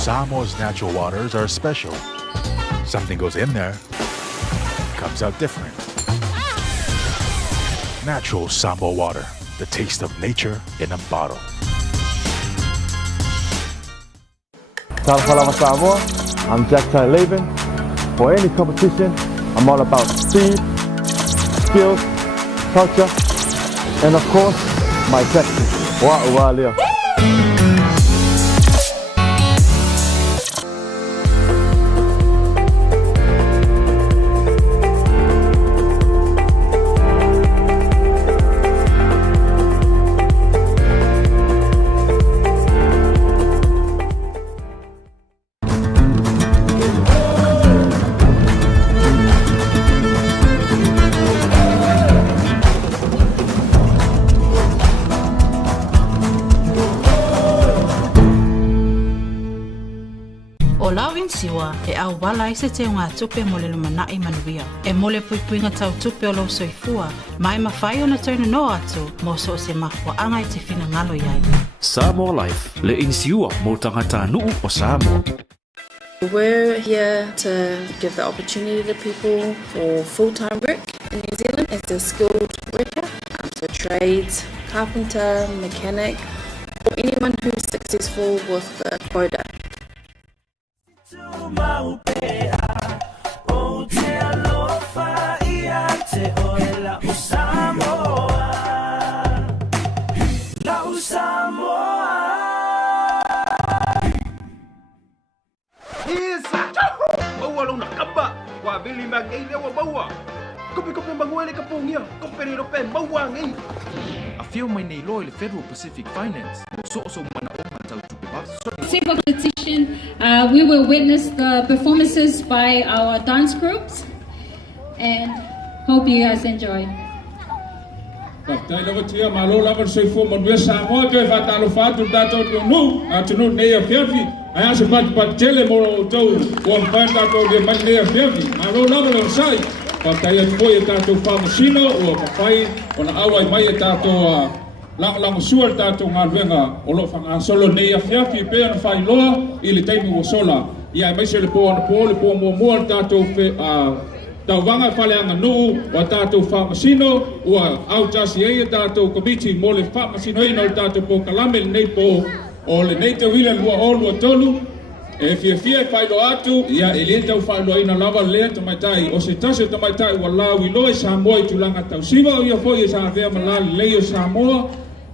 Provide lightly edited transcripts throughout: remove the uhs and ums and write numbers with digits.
Samoa's natural waters are special. Something goes in there, comes out different. Natural Samoa water, the taste of nature in a bottle. Teuila Samoa, I'm Jack Laban. For any competition, I'm all about speed, skills, culture, and of course, my Texas. Wa'ua leo. Siwa e au wala i se te ngā tupe mo le lumanai manuia. E mole puipuinga tau tupe o lau soifua, mai mawhai o na taunu no atu, mo so se mahua anga i te whina ngalo iai. Samoa Life, le insiua mo tangata nuu o Samoa. We're here to give the opportunity to people for full-time work in New Zealand as a skilled worker, so trades, carpenter, mechanic, or anyone who's successful with the quota. I feel my nei loy le Federal Pacific Finance. So mana o man tau tupe ba. Siva competition, we will witness the performances by our dance groups and hope you guys enjoy. Tai lava tia malo lava se fo mo be Samoa ke fa talo fa tu dato no atu nei a fiafi ai se pat tele mo tau o fa dato de man nei a fiafi malo lava lo sai pa tai atu e tato fa masino o pa fai ona awa mai e tato lang suar tato ngalwenga o lo fa solo nei a fiafi pe on fai loa i le taimi o sola ia mai se le po le po mo tato fe tau wanga whaleanga nuu wa tātou whamasino ua au tasi e tātou komiti mo le whamasino ina o tātou po kalame le nei po o le nei Teuila lua o lua tolu e fia whailo atu ia e le tau whailo ina lava lea tamaitai o se tase tamaitai wa lau i loe Samoa i tulanga tau Siva o ia foi e sa avea malali lei o Samoa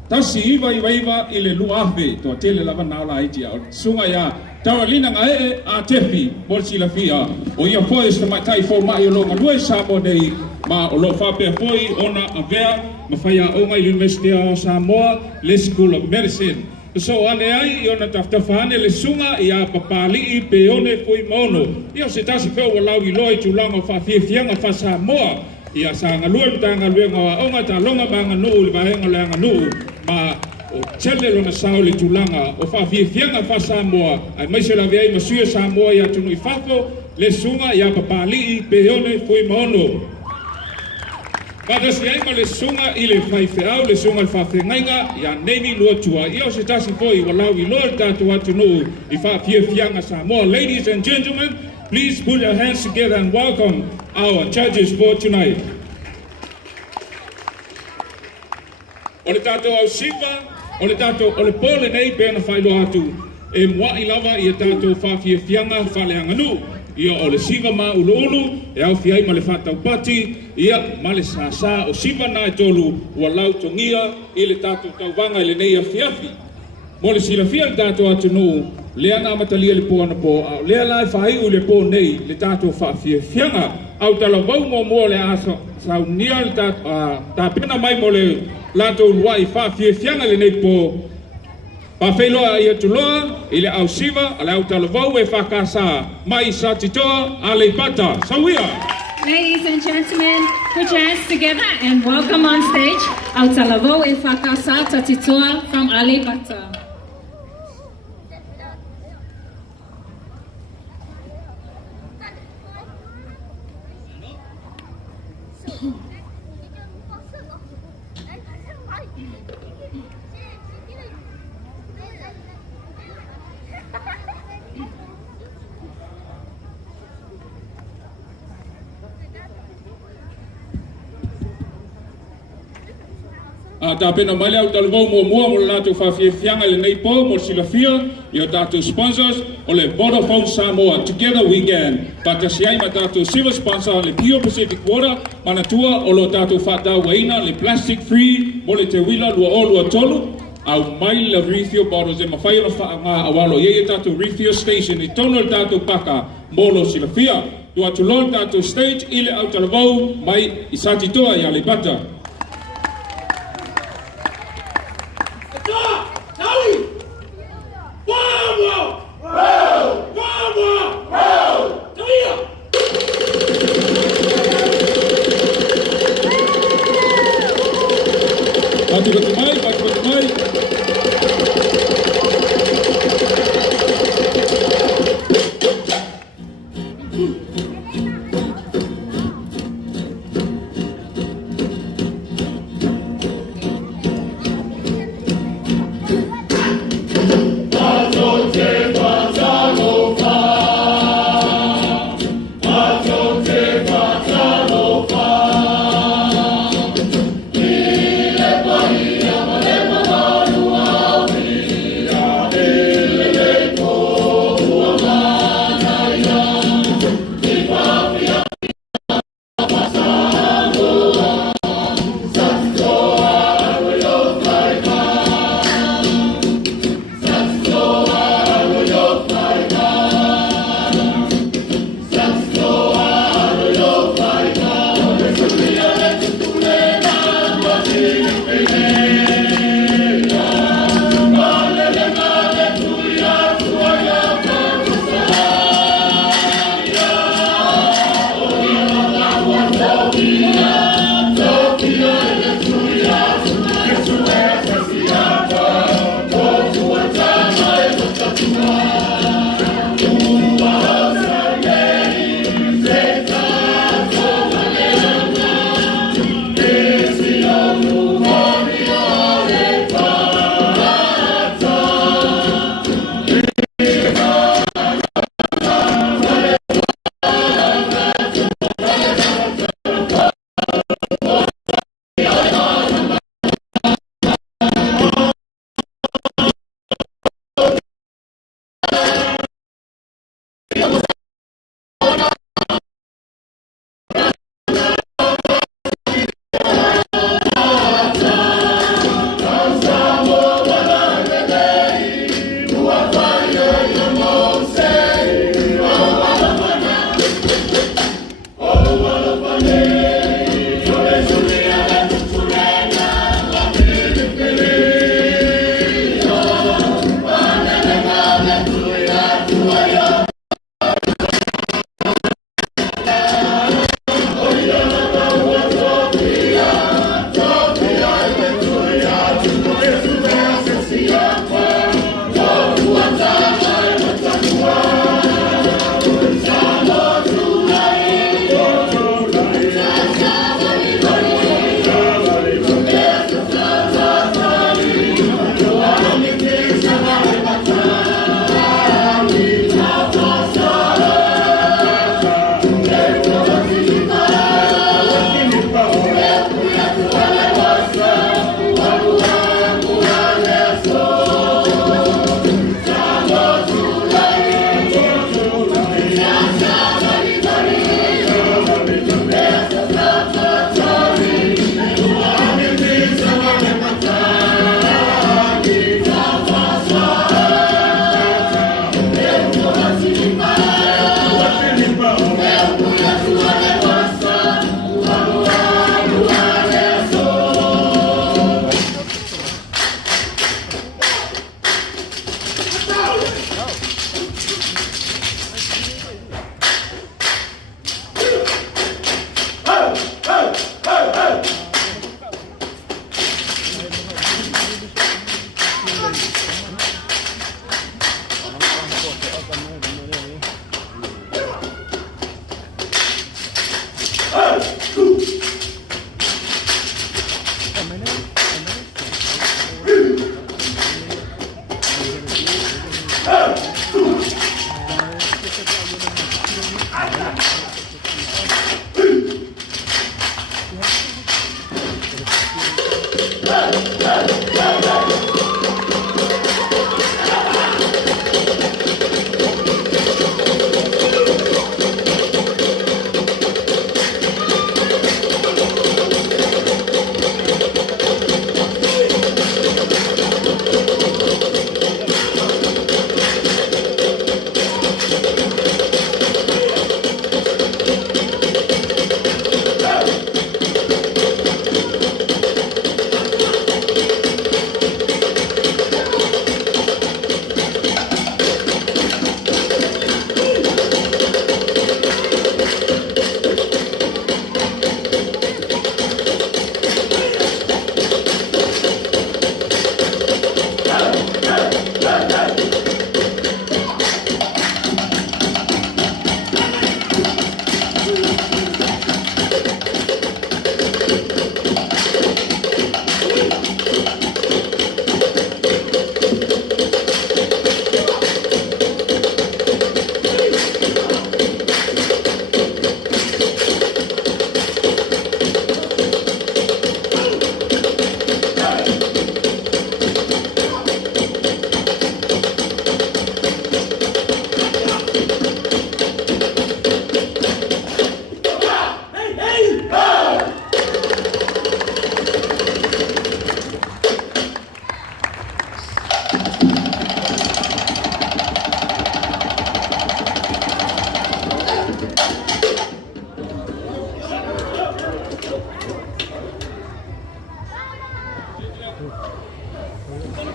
tasi iwa i le lua afe toa tele lava naola aitia o sunga ia Taualina nga a tefi mo sila fia o ia foi se mai fo mai o longa lue Samoa nei ma o lo fa pe foi ona avea ma faia o ngai University of Samoa le School of Medicine so ane ai ona taftafane le sunga ia papali i pe one foi mono ia se tasi fe o lau i loi tulanga fa fianga fa Samoa ia sa nga lue tanga lue nga o nga ta longa banga no le bahenga le nga no ma o tele lona sao le tulanga o fa fianga fa Samoa ai mai se la vei masue Samoa ia tunu i fafo le sunga ia papali i peone foi mono kada si ai ma le sunga i le fai feau le sunga le fa fengainga ia nemi lua tua ia o se tasi foi walau i loa tatu atunu i fa fianga Samoa. Ladies and gentlemen, please put your hands together and welcome our judges for tonight. O le tato au Siva, o le tato o le pole nei pena whailo atu e mua i lava i a tato whawhia fianga whaleanga nu ia o le Siva ma ulu e au fiai ma le whatau pati ia ma le sasa o Siva na e tolu ua lau tongia i le tato tauwanga i le nei a fiafi mo le sila fia le tato atu nu lea nga matalia le po ana po au lea lai whai u le po nei le tato whawhia fianga au tala wau mo le asa sau nia le tato ta pena mai mo le lato luai fa fianga le nei po pa feiloa ia tuloa i le au Siva ale au talavau e whakasa mai sa titoa a le pata sawia. Ladies and gentlemen, put your hands together and welcome on stage au talavau e whakasa tatitoa from Ale Bata. Ta pena male au talvou mua mo la tu whawhiawhianga le nei po mo silafia i o tātou sponsors o le Vodafone Samoa. Together we can. Patasiai ma tātou Siva sponsor le Pure Pacific Water manatua o lo tātou whatau waina le plastic free mo le Teuila lua o lua tolu. Au mai le refill bottles e mawhai ona whaanga awalo ye tātou refill station i tono le tātou paka mo lo silafia. Tua tulon tātou stage ile au talvou mai i sati toa i ale bata. Batu mai.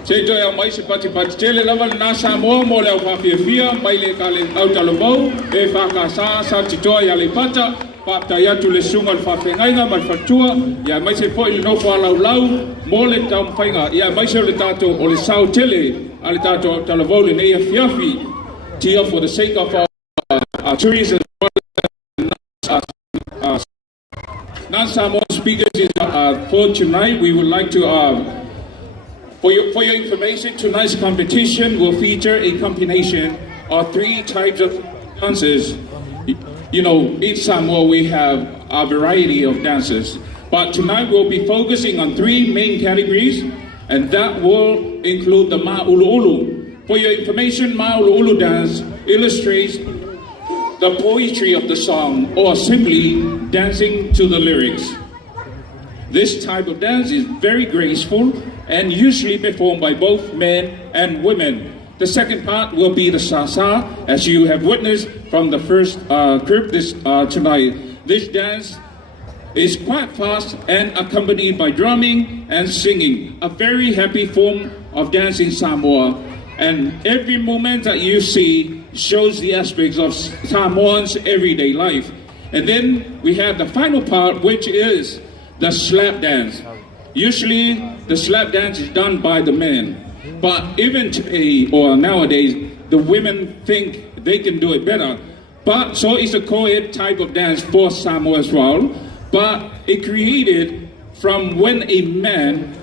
Se to ya mai se pati tele lava na Samoa mo le fia mai le kale au talomau e whakasa sa tito ya le pata pata ya tu le sunga le whawhengainga mai fatua ya mai se po ili no wha lau mo le tau mwhainga ya mai se le tato o le sao tele a le tato talomau le neia fiafi tia for the sake of our tourism non-Samoan speakers for tonight. We would like to For your information, tonight's competition will feature a combination of 3 types of dances. You know, in Samoa we have a variety of dances, but tonight we'll be focusing on 3 main categories, and that will include the ma'ulu'ulu. For your information, ma'ulu'ulu dance illustrates the poetry of the song, or simply dancing to the lyrics. This type of dance is very graceful and usually performed by both men and women. The second part will be the sasa, as you have witnessed from the first group tonight. This dance is quite fast and accompanied by drumming and singing, a very happy form of dance in Samoa. And every moment that you see shows the aspects of Samoans' everyday life. And then we have the final part, which is the slap dance. Usually the slap dance is done by the men, but even today or nowadays the women think they can do it better. But so it's a co-ed type of dance for Samoa as well, but it created from when a man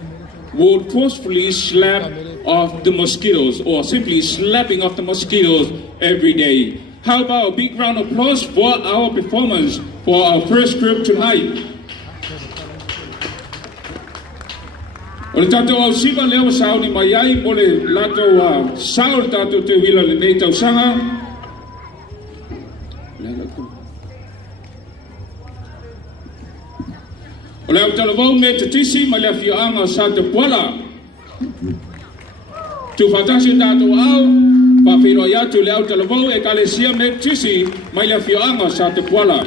would forcefully slap off the mosquitoes, or simply slapping off the mosquitoes every day. How about a big round of applause for our performance for our first group tonight. O le tātou au Siva leo sao ni mai ai mo le latou sao le tātou Teuila le nei tausanga. O le au talavau me te tisi ma le awhianga sa te puala. Tu whatasi tātou au, pa whiro ia tu le au talavau e kale sia me te tisi ma le awhianga sa te puala.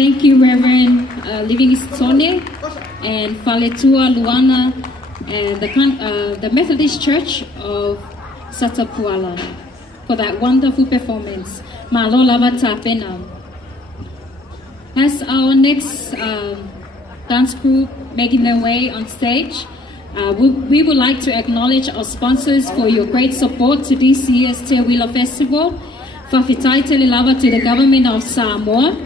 Thank you, Reverend Livingstone and Faletua Luana and the Methodist Church of Satapuala for that wonderful performance. Malo lava tapena. As our next dance group making their way on stage, we would like to acknowledge our sponsors for your great support to this year's Teuila Festival. Whawhitai tele lava to the government of Samoa,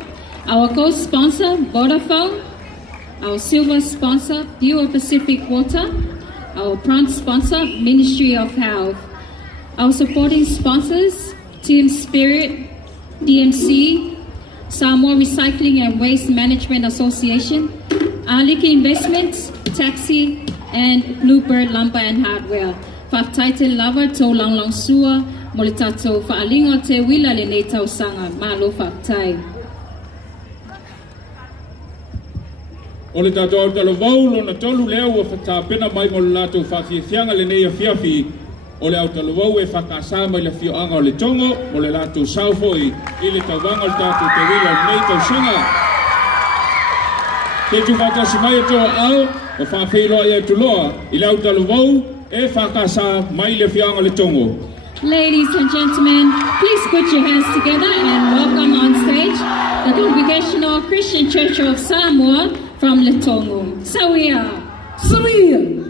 our co-sponsor, Vodafone, our silver sponsor, Pure Pacific Water, our bronze sponsor, Ministry of Health, our supporting sponsors, Team Spirit, DMC, Samoa Recycling and Waste Management Association, Aliki Investments, Taxi, and Bluebird Lumber and Hardware. Whawhitai tele lava to Long Long Sua, Molitato Fa'alingo Teuila le nei tausanga, malo whawhitai. O le tātou talo vau lo na tolu leo o whatapena mai mo le lātou whawhiawhianga le nei a whiawhi. O le au talo vau e whakasā mai le whioanga o le tongo mo le lātou saufoi i le tauwanga o le tātou Teuila le nei tausanga. Te tūwhatasi mai e toa au o whawhiloa i atu loa i le au talo vau e whakasā mai le whioanga le tongo. Ladies and gentlemen, please put your hands together and welcome on stage the Congregational Christian Church of Samoa from Letongo. Sawia! Sawia!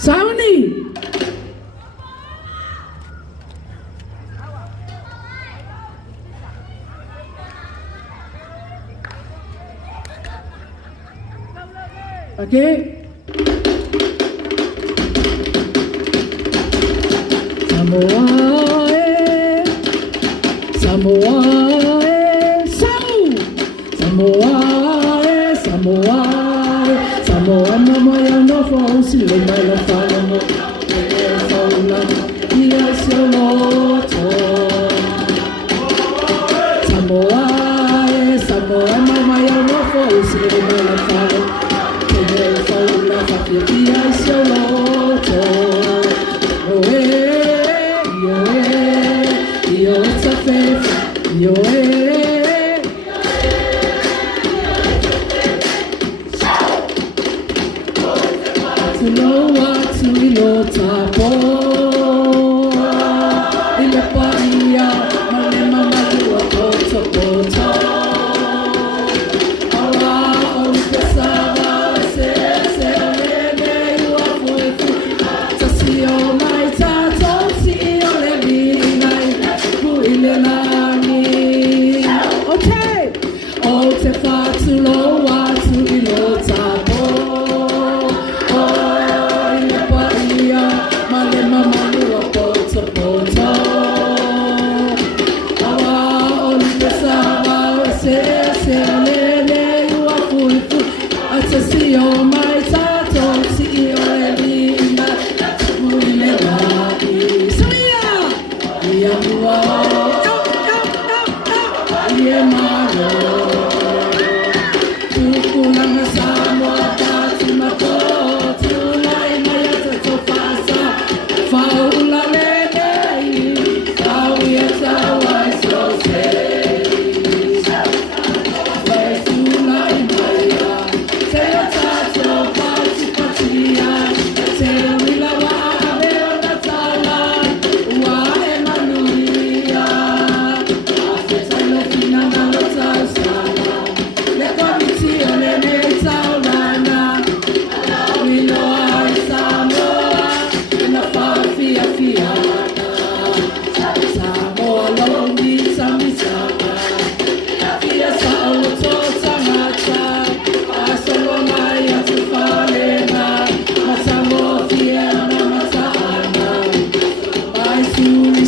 Sauni! Okay. Samoa, Samoa, mama ya no fo si le mai la fa mo e fa la ia se lo to Samoa, mama ya no fo si le mai la fa e fa la fa ia se lo to yo it's a faith yo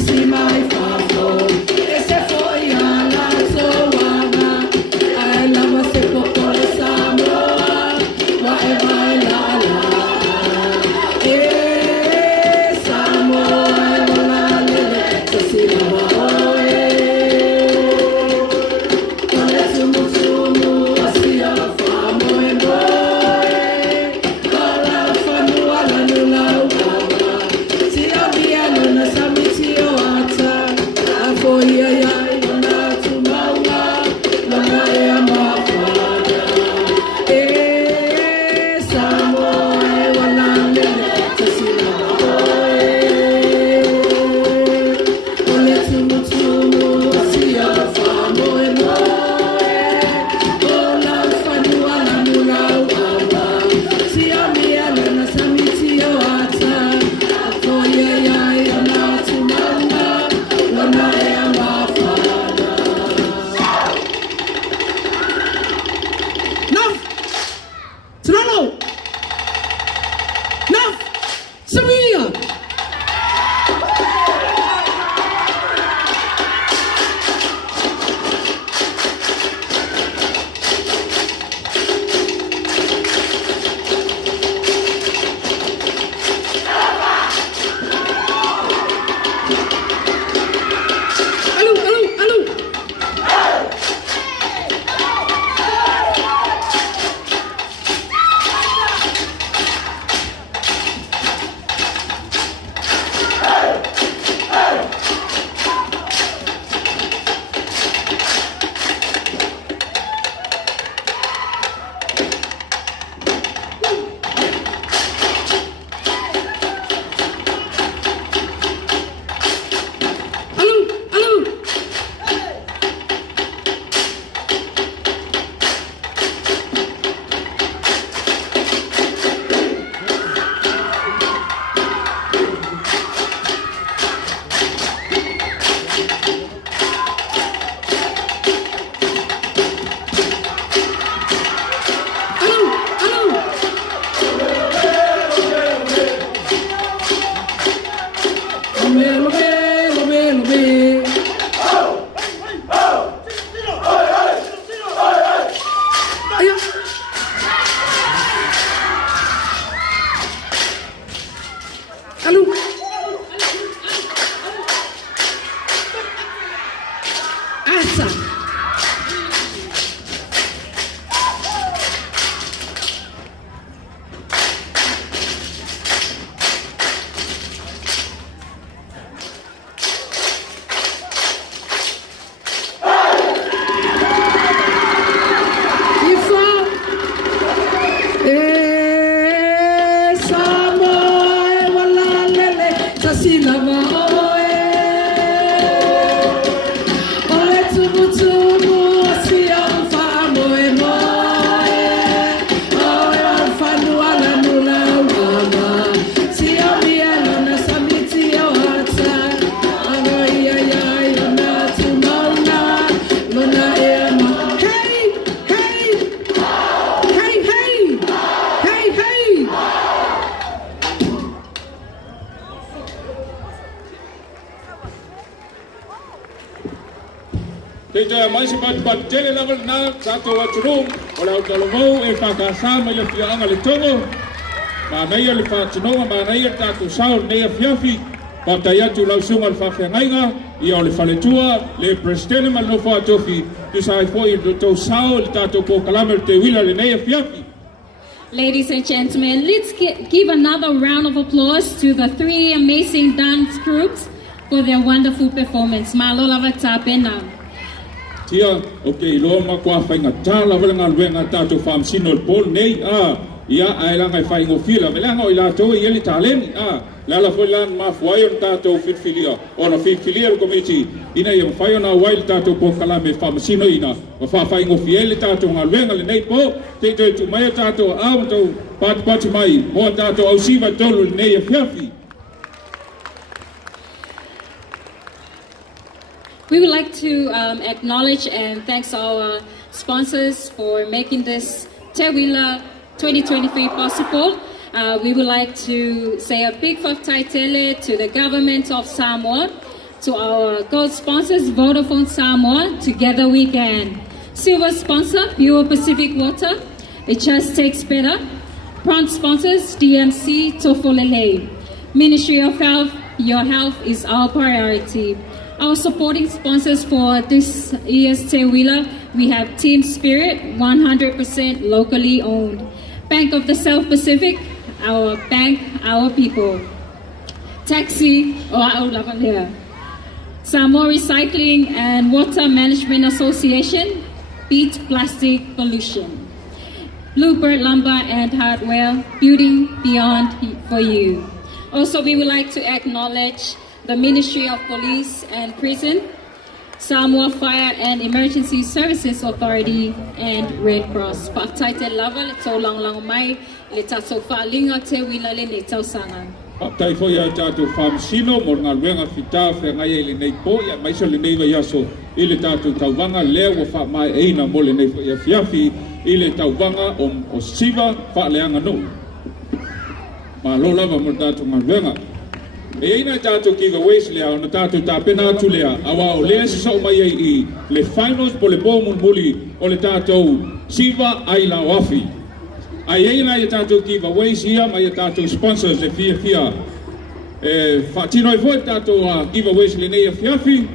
see my father. Asa. Te mai se pat tele level na tato watrum ola utalomo e pakasama le fianga le tongo ma nei le fatino ma nei tato sao nei fiafi pa taia tu la sunga le fafengainga I o le faletua le presidente ma no fa tofi tu sai foi do to sao le tato po kalame Teuila le nei fiafi. Ladies and gentlemen, let's give another round of applause to the 3 amazing dance groups for their wonderful performance. Malola vatapena. Tia, okay, lo ma kwa fainga tala wala nga luenga tato fam sinol pol nei ia ai la ngai faingo fila melanga ila to yeli talen la la folan ma fuayon tato fitfilia ona fitfilia committee ina yo fayon na wild tato po kala me fam sino ina fa faingo fieli tato nga luenga le nei po te tu mai tato to pat mai mo tato au Siva tolu nei fiafi. We would like to acknowledge and thank our sponsors for making this Teuila 2023 possible. We would like to say a big whakataitele to the government of Samoa, to our gold sponsors, Vodafone Samoa, Together We Can. Silver sponsor, Pure Pacific Water, It Just Takes Better. Bronze sponsors, DMC, Tofolele. Ministry of Health, Your Health is our priority. Our supporting sponsors for this year's Teuila, we have Team Spirit, 100% locally owned. Bank of the South Pacific, our bank, our people. Taxi, Samoa Recycling and Water Management Association, Beat Plastic Pollution. Bluebird Lumber and Hardware, building beyond for you. Also, we would like to acknowledge the Ministry of Police and Prison, Samoa Fire and Emergency Services Authority, and Red Cross. Paktaite lava le tau lang mai le tato whaalinga Teuila le ne tau sanga. Tai foi a tato fam sino mo nga luenga fita fe ngai le nei po ya mai so le nei va yaso I le tato tauwanga leo fa mai eina mo le nei ya fiafi I le tauwanga o Siva fa leanga no. Ma lo lava mo tato nga luenga. E ina tato giveaways lea ona tato tapena atu lea awa o lea se sau mai I le finals po le bomul muli o le tato Siva ai la wafi. Ai ina ia tato giveaways ia mai tato sponsors le fia. Fatino I foi tato giveaways le nei fiafi.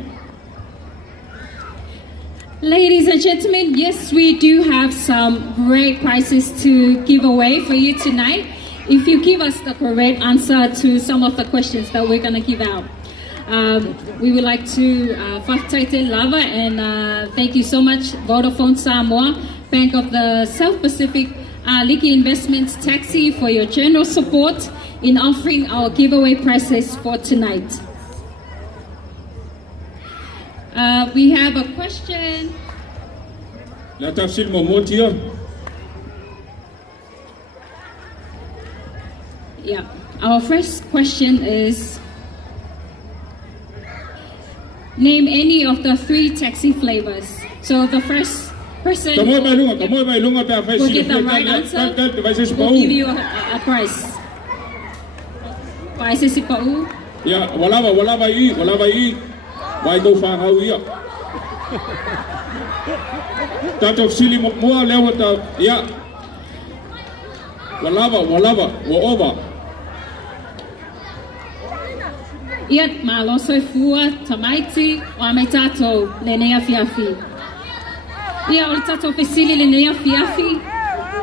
Ladies and gentlemen, yes, we do have some great prizes to give away for you tonight. If you give us the correct answer to some of the questions that we're going to give out. We would like to whakataite lava and thank you so much Vodafone Samoa, Bank of the South Pacific, Liki Investments Taxi for your general support in offering our giveaway prizes for tonight. We have a question. La tafsil mo motia. Yeah, our first question is, name any of the 3 taxi flavors. So the first person who will get the right answer will give you a prize. Prize is ipau. Yeah, walava I. Why go far how we are? That of silly more level yeah. Walava, over. Ia malo soifua tamaiti o a mai tātou le nei afiafi. Ia o le tātou pesili le nei afiafi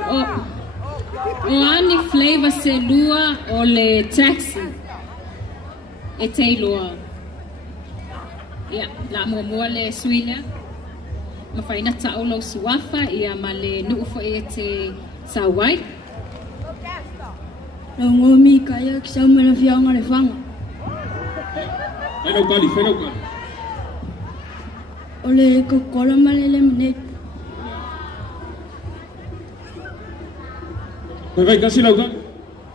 o ani flavor se lua o le taxi e te iloa. Ia la mua le suilia ma faina ta'olo suafa ia ma le nuufo e te sawai. Nau ngomi kaya kisau mena fianga le fanga. Whaino kali. O le Coca-Cola ma le lemonade. Koe vai kasi lau ka?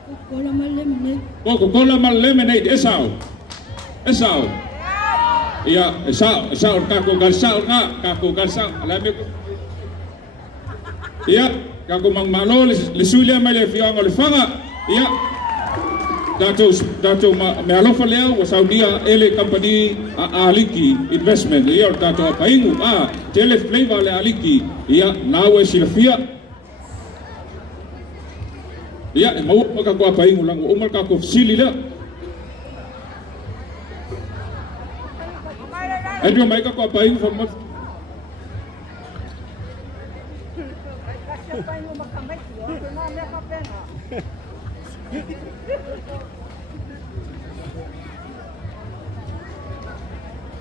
Coca-Cola ma le lemonade. Coca-Cola ma lemonade, e sao. Ia, e sao, kako kalsao nga, ala me ko. Ia, kako mang malo, le sulia mai le fianga le fanga. Ia, dato me alofa leo wa Saudia ele company aliki investment. Ia, dato paingu, tele flavor le aliki. Ia, nawe silafia. Ia, e mau makako paingu langu, umal kako sili leo. Ayo mai ka ko paingu fa mo.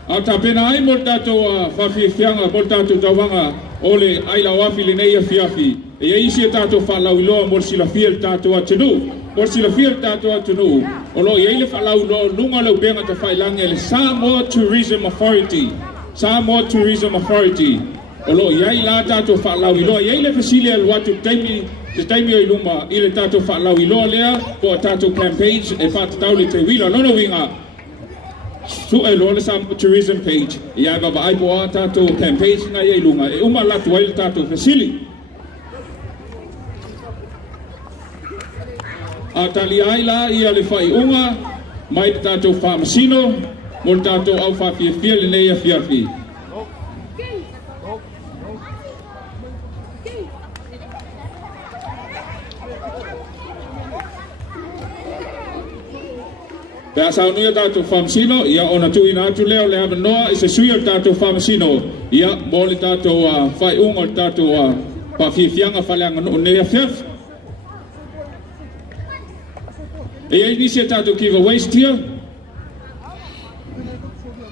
Ata pena ai mo tato fa fianga mo tato tawanga ole ai la wafi le nei fiafi e ai si tato fa la ulo mo si la fiel tato atenu mo si la fiel tato atenu olo ye le fa la ulo lunga le benga ta fa ilang le Samoa Tourism Authority olo ye la tato fa la ulo ye le fasile al watu taimi o iluma ile tato fa la ulo le po tato campaigns e fa tau le Teuila no winga su e lo le Samoa Tourism page ia ba ai po tato campaigns na ye ilunga e uma la tuai tato fasili atali aila ia le fai unga mai tato famasino mo tato au fa fia le nei fiafi Pea sa unuia tato famasino ia ona tuina atu leo le havanoa se suia tato famasino ia mo le tato fai unga tato pa fianga faleanga no nei fiafi E initiated to give away here.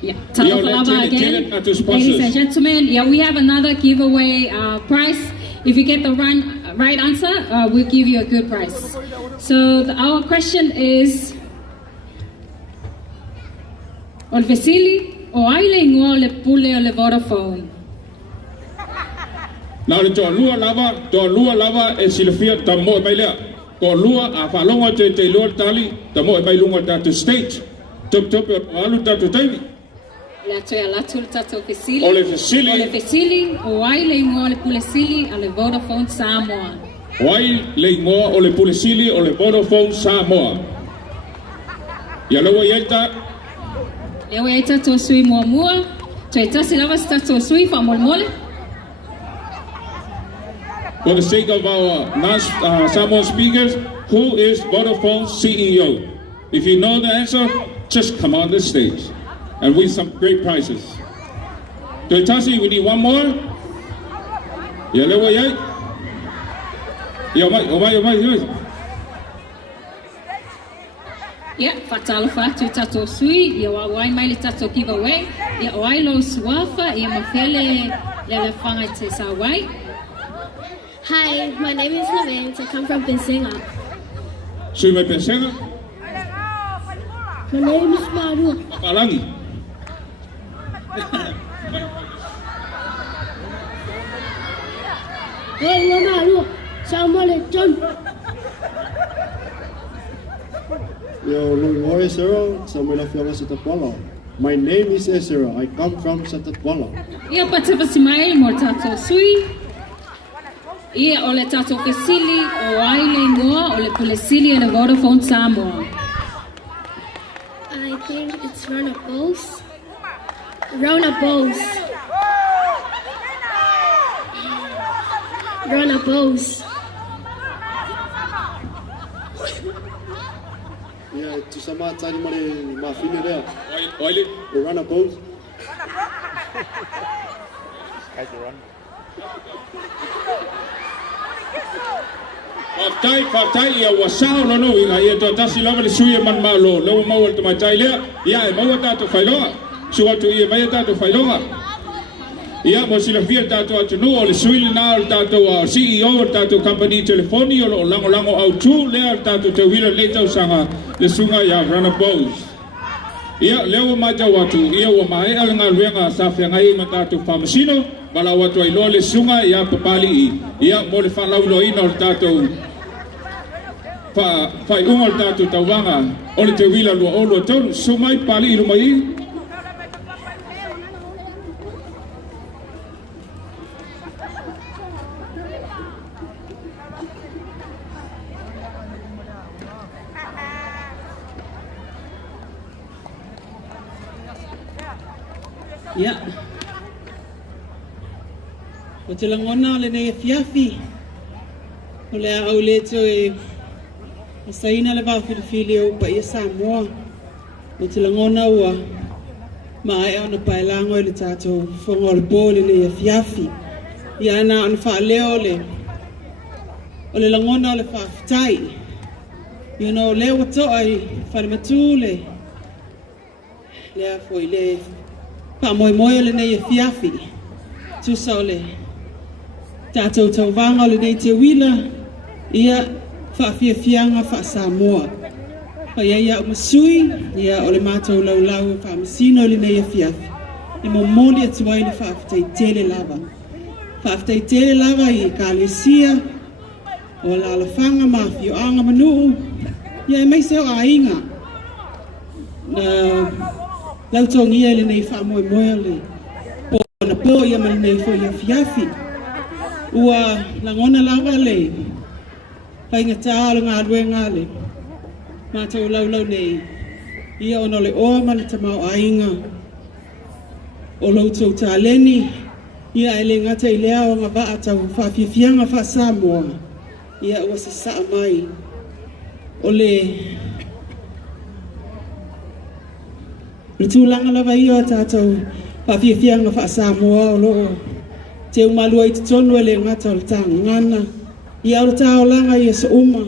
Yeah, Talafalava again. Ladies and gentlemen, we have another giveaway prize. If you get the right answer, we'll give you a good prize. So our question is, o le vesili o aile ingoa le pule o le Vodafone? Now le lua lava e silafia tamo mai lea. Ko lua a whalonga te lua tali, tamo e mai lunga tatu state. Top o alu tatu taimi. La Teuila le tatu vesili. O le vesili. O le vesili o aile ingoa le pule sili a le Vodafone Samoa. O aile ingoa o le pule sili o le Vodafone Samoa. Ia laua ielta. Leo e tatu sui mua. Toi tasi lava si tatu sui fa mole. For the sake of our Samoan speakers, who is Vodafone's CEO? If you know the answer, just come on the stage and win some great prizes. Toitasi, we need one more. Yalewa yai. Omai. Yeah, fatalo fatu tato sui, ya wai mai le tato giveaway, ya wai lo suafa, ya mafele le fanga te sa wai. Hi, my name is Lavance. I come from Pensenga. Sui mai Pensenga? My name is Maru. Papalangi. Hey, Maru. Assalamu John. Yo, Lord Ezra, Samuel Fiala Satapwala. My name is Ezra. I come from Satapwala. Ia patapa simai mo tato sui. Ia o le tato vesili o aile ingoa o le pulesili e le Vodafone Samoa. I think it's Rona Bose. Rona Yeah, to some outside my finger there. Oily. The runner pose. Fatai ia wasao no inga ia to tasi lava le suia man malo lo mau to mai tai le ia e mau ta to failonga sua to ia mai ta to failonga ia mo sila fia ta to no le suile na ta to CEO ta to company telefoni o lango au tu le ta to Teuila le tau sanga le sunga ia rana bows ia leo ma ja watu ia wa mai anga luenga sa fia ngai ma ta to famasino bala watu ai lo le sunga ia papali ia mo le fa laulo ina o ta to fai unga tatu tauanga o le Teuila lua olo tonu sumai pali ilu mai Ya. O te langona le nei fiafi o le au le toi o saina le vau filifili o pa ia Samoa o te langona ua mai ona pailango le tatou fonga o le bole le fiafi ia na ona whaaleo o le langona o le whaafitai you know le watoa i whalematu le a foi le pa moi o le nei fiafi tu so le tatou tauvanga o le nei Teuila ia whaafiafianga wha Samoa. Pa ia o masui, ia o le mātou laulau wha masino le nei fiafi. I mo moli atuai le whaafitai tele lava. Whaafitai tele lava i kālesia o la alafanga mawhi o anga manuu. Ia e maise o ainga. Na lautongia le nei wha moe le po na po ia mali nei fo ia fiafi. Ua langona lava le painga tālo ngā luenga le mātou laulau nei ia ono le oa ma le tamau ainga o lautou tāleni ia e le ngata i lea o ngā waa tau whaafiafianga wha Samoa ia ua se saa mai o le tūlanga lava ia tātou whaafiafianga wha Samoa o loo te umalua i te tonu e le ngata o le tāngana ia o tā o langa i asa uma,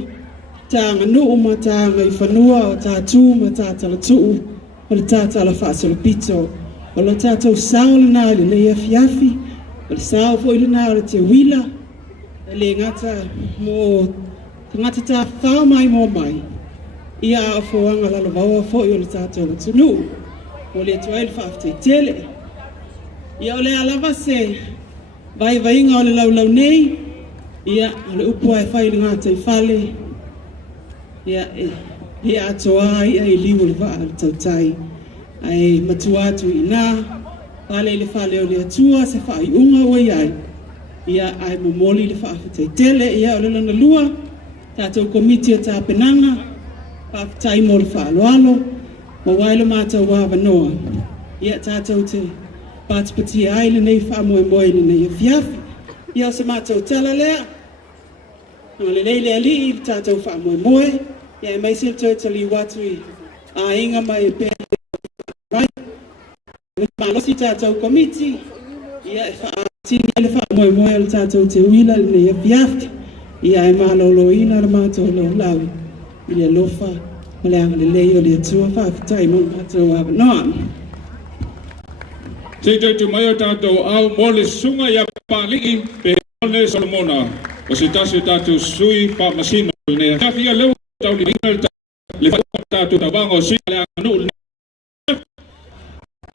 tā nganu uma, tā ngai whanua, o tā tūma, tā talatuu, o le tā tala whaasolo pito, o le tātou sao le nā le leia fiafi, o le sao fo i le nā o le Teuila, e le ngata mo, te ngata tā whao mai mo mai, ia a foanga lalo vaua fo i o le tātou le tunu, o le tuai le whaafte tele, ia o le alava se, vai vainga o le laulau nei, ia le upua e whai ngā te whale ia atoa ia i liu le waa le tautai ai matua atu i nā whale le whale o le atua se whai unga o iai ia ai momoli le whaafetai tele ia o le lana lua tātou komiti o tā penanga whaafetai mo le whaaloalo ma wailo mātou wawa noa ia tātou te pātipati ai le nei whaamoe le nei a fiafi ia se mātou tala lea no le leile ali i tātou wha moe ia e maise toi tali watu i a inga mai e pēr rai le malosi tātou komiti ia e wha tini le wha moe le tātou Teuila le nei a fiafti ia e malolo ina le mātou lo lau i le lofa o le anga le lei o le atua whaafitai mo mātou awa noa Te tu mai o tātou au mo le sunga ia pāliki pe ole Solomona o se tasu tātou sui pa masino ne kafia leo tau li le tātou tawanga o sui le anu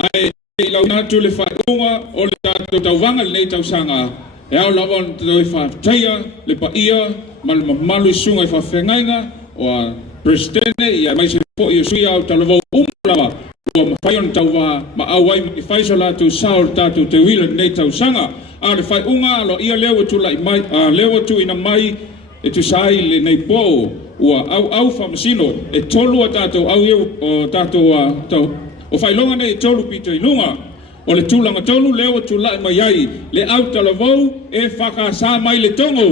ai lau natu le whaunga o le tātou tawanga le tau sanga e au lawan tau e whaataia le pa ia malu i sunga i whawhengainga o a presidente ia mai se po i sui au talavau umlawa ua mawhaion tau wa ma awai i whaiso la tu sao tātou Teuila nei tau sanga a le whai unga alo ia leo tu lai mai leo tu ina mai e tu sai le nei po ua au whamasino e tolu a tātou au iau o tātou tau o whailonga nei tolu pito i lunga o le tūlanga tolu leo tu lai mai ai le au talavou e whakasa mai le tongo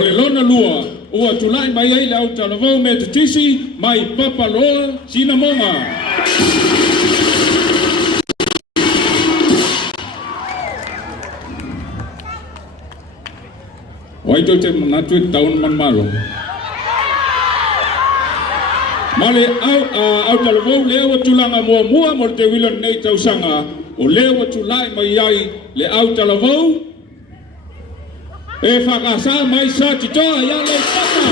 O le lona lua, ua tulai mai ai le au talavau me te tisi, mai papaloa sina monga. Waito te manatu e taun man malo. Male au talavau leo tulanga mua mo te wila nei tausanga, o leo tulai mai ai le au talavau, e whakasa mai sa titoa ia le tata.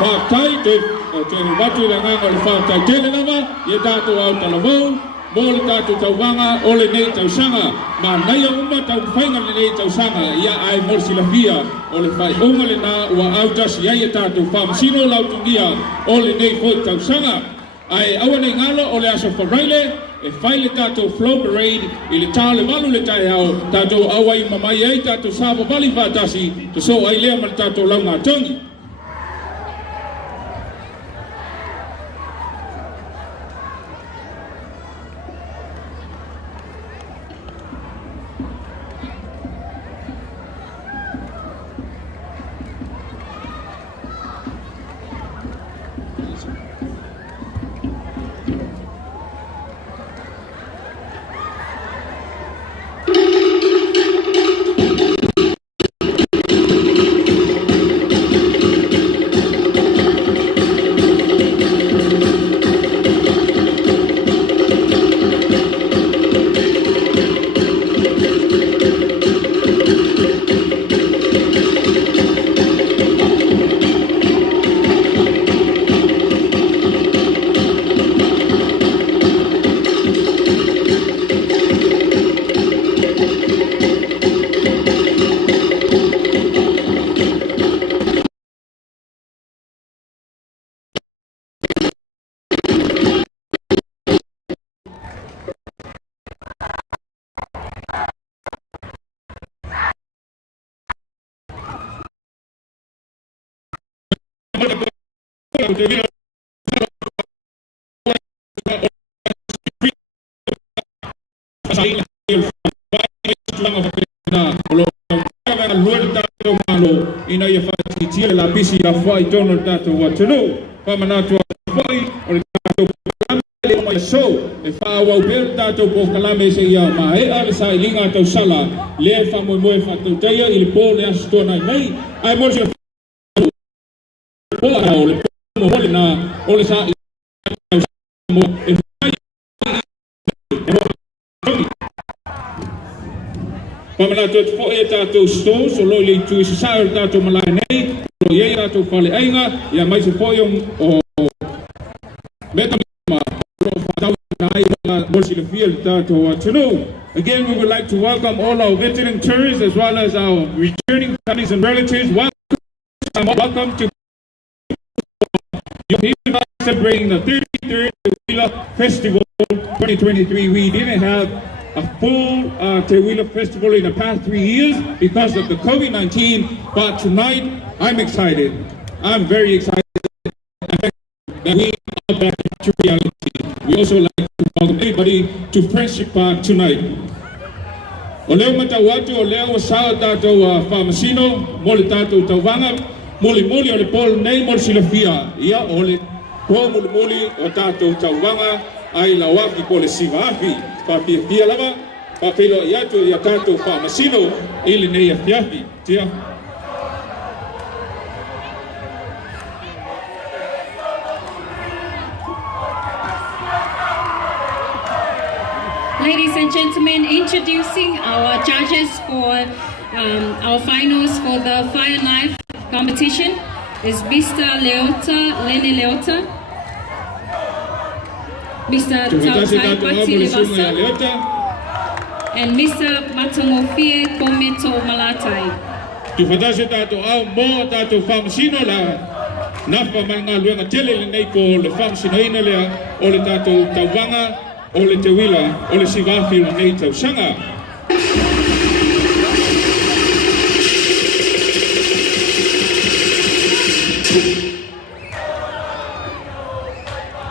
Whakai te watu le nganga le whakai tele lava, ia tātou au talavau, mo le tātou tauwanga o le nei tausanga, ma naia uma tau whainga le nei tausanga, ia ai morsi la fia, o le whai unga le nā ua au tasi ai e tātou whamasino lautungia o le nei hoi tausanga. Ai awa nei ngalo o le aso wharaile, e whai le tātou flow parade, i le tā le malu le tai hao, tātou awai mamai ai tātou sāpa wali whātasi, to so ai lea ma le tātou lau ngā tongi. Ina ia whakitia la bisi a whai tono tātou watunu. Whamanatu a whai o le tātou kalame o mai so. E whaawau pēr tātou po kalame se ia ma e ale sa ilinga tau sala. Lea whamoe moe whatou teia i le pō le asto nai nei. Ai mo se pō o le pō mo na o le sa tau sala mo e whai Pamanatu e tufo e tātou sto, so loi le tui se sae o tātou malai nei, so iei tātou whale ainga, ia mai se poi o meta mima, o whatau nai wala morsi le fia le tātou atunu. Again, we would like to welcome all our veteran tourists as well as our returning families and relatives. Welcome to your celebrating the 33rd Teuila Festival 2023. We didn't have a full Teuila festival in the past 3 years because of the COVID-19, but tonight I'm excited. I'm very excited that we are back to reality. We also like to welcome everybody to Friendship Park tonight. O leo matawatu o leo sao tātou whamasino, mo le tātou tauwanga, muli o le polo nei mo le silafia, ia o le po muli o tātou tauwanga, ai la wafi po le Siva afi, pa pia lava, pa pelo iatu ia tātou whamasino, ili nei a fiafi, tia. Ladies and gentlemen, introducing our judges for our finals for the Fire Knife competition is Mr. Lene Leota, Mr. Tautai Pati Levasa, and Mr. Matamofie Pometo Malatai. Tu fatase tato au mo tato whamasino la nafa manga luenga tele le nei po le whamasino ina lea o le tato tauwanga o le Teuila, o le Siva afi o nei tausanga.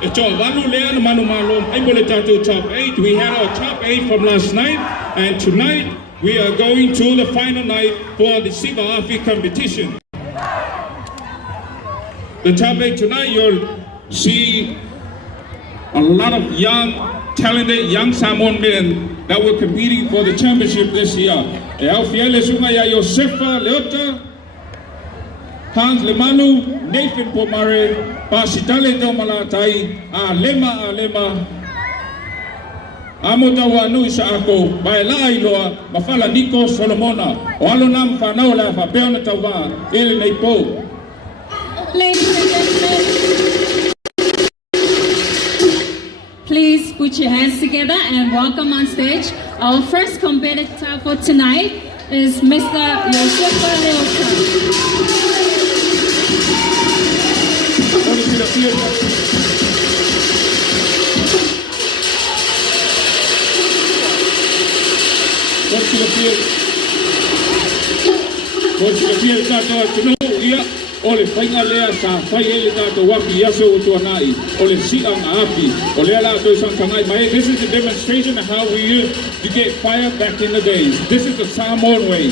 E toa wanu lea na manu malo, ai mo le tato top 8. We had our top 8 from last night, and tonight we are going to the final night for the Siva competition. The topic tonight, you'll see a lot of young, talented young Samoan men that were competing for the championship this year. E au fiele sunga ya Josefa Leota, Hans Lemanu, Nathan Pomare, Pasitale Domalatai, a Lema, Amo tawa nui sa ako, bai la iloa, mafala Nico Solomona, o alo nam whanau la whapeona tawa, ele nei po. Ladies and gentlemen, please put your hands together and welcome on stage. Our first competitor for tonight is Mr. Josefa Leota. What's the field to know? Ole whainga lea sa whai ele tātou waki aso o tuanai, ole siang api, ole ala to santangai mai. This is a demonstration of how we used to get fire back in the days. This is the Samoan way.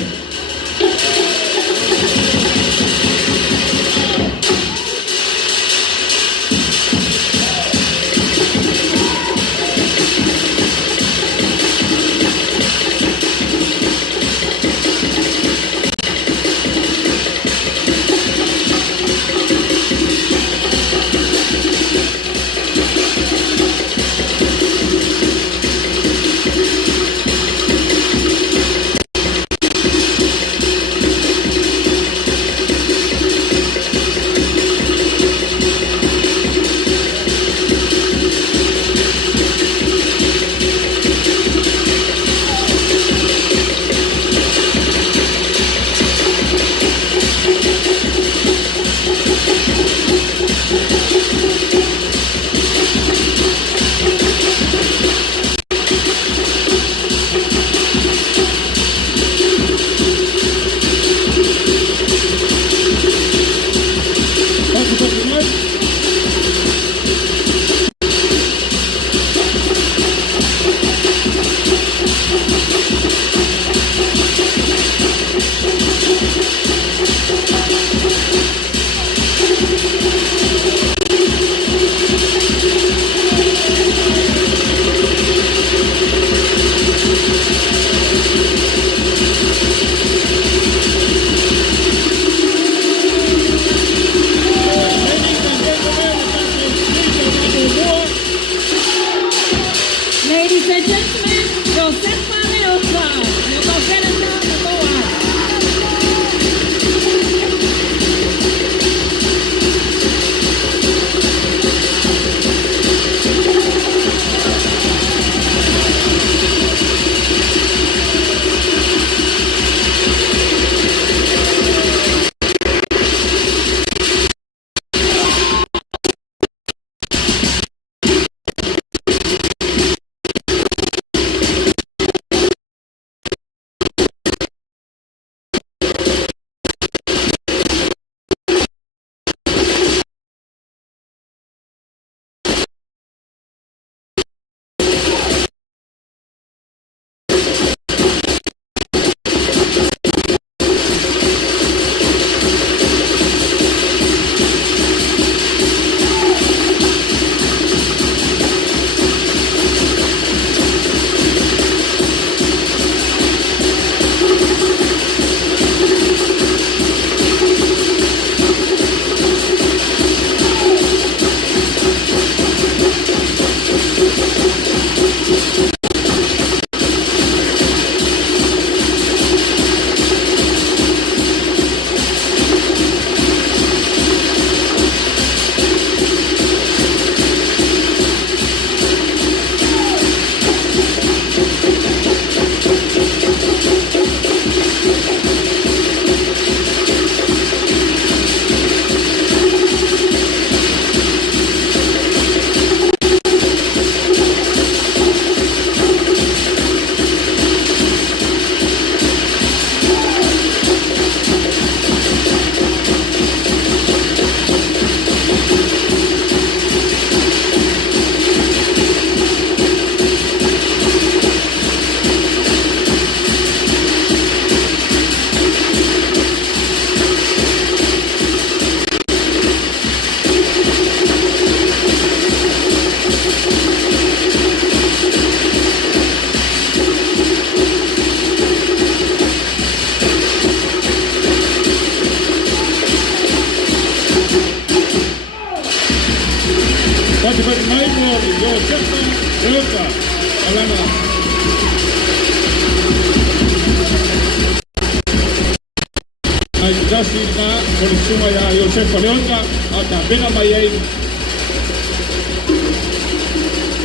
tasi na polisunga ya Yosef Leota ata bena mai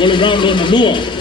all around on the lua.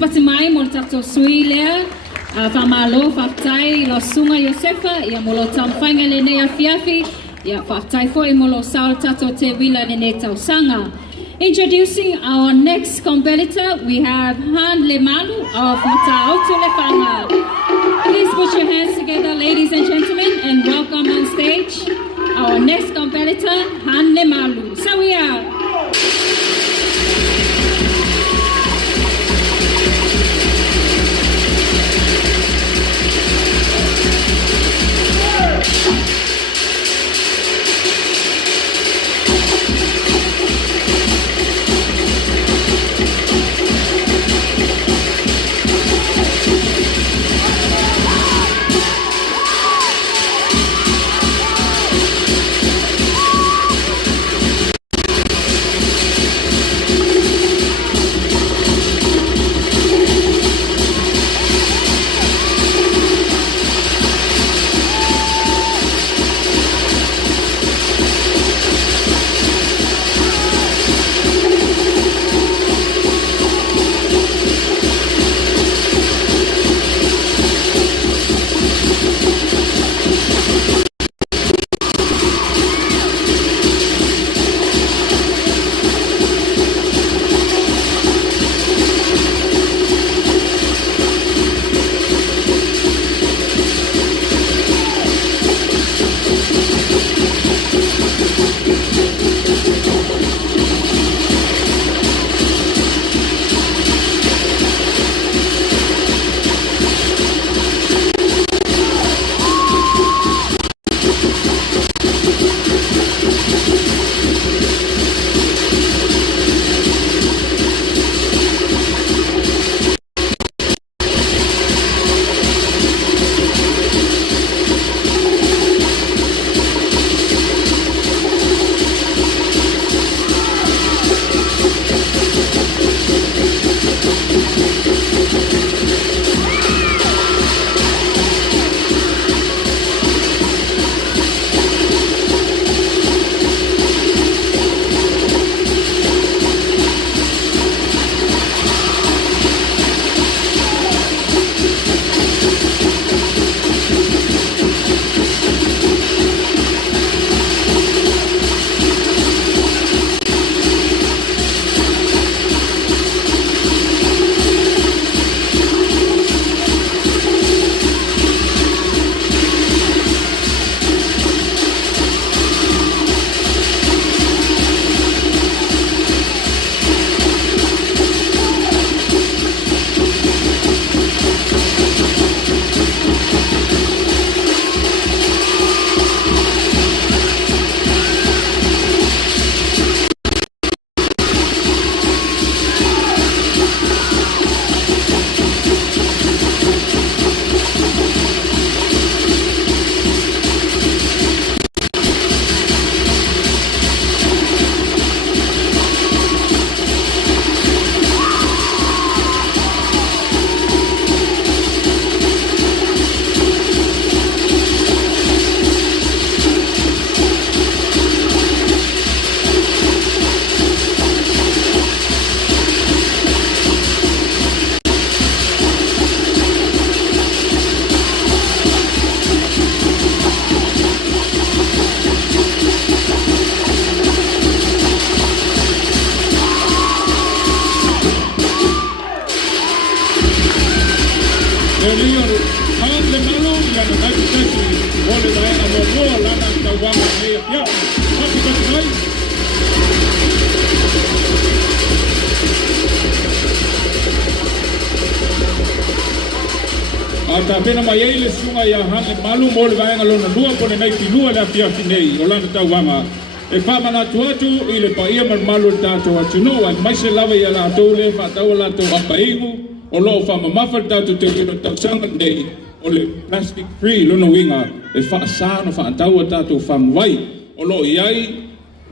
Pati mai mo tato sui lea famalo fatai lo sunga Yosefa ya molo tamfanga le ne afiafi ya fatai fo molo sal tato Teuila ne tausanga. Introducing our next competitor, we have Han Lemalu of Matautu Lefanga. Please put your hands together, ladies and gentlemen, and welcome on stage our next competitor, Han Lemalu. Sawia. mo lana tawanga nei ya. Happy birthday. Ata pena mai ele sunga ya hang malu mo le vaenga lona lua pone nei pilua le afia nei o lana tawanga. E whamana tuatu i le paia malu tātou atu no ai mai se lava ia la tau le whatau la tau apaigu o lo whamamafa tātou te kino tausanga nei o le plastic free lona winga e whaasano whaatau a tātou whamwai o lo iai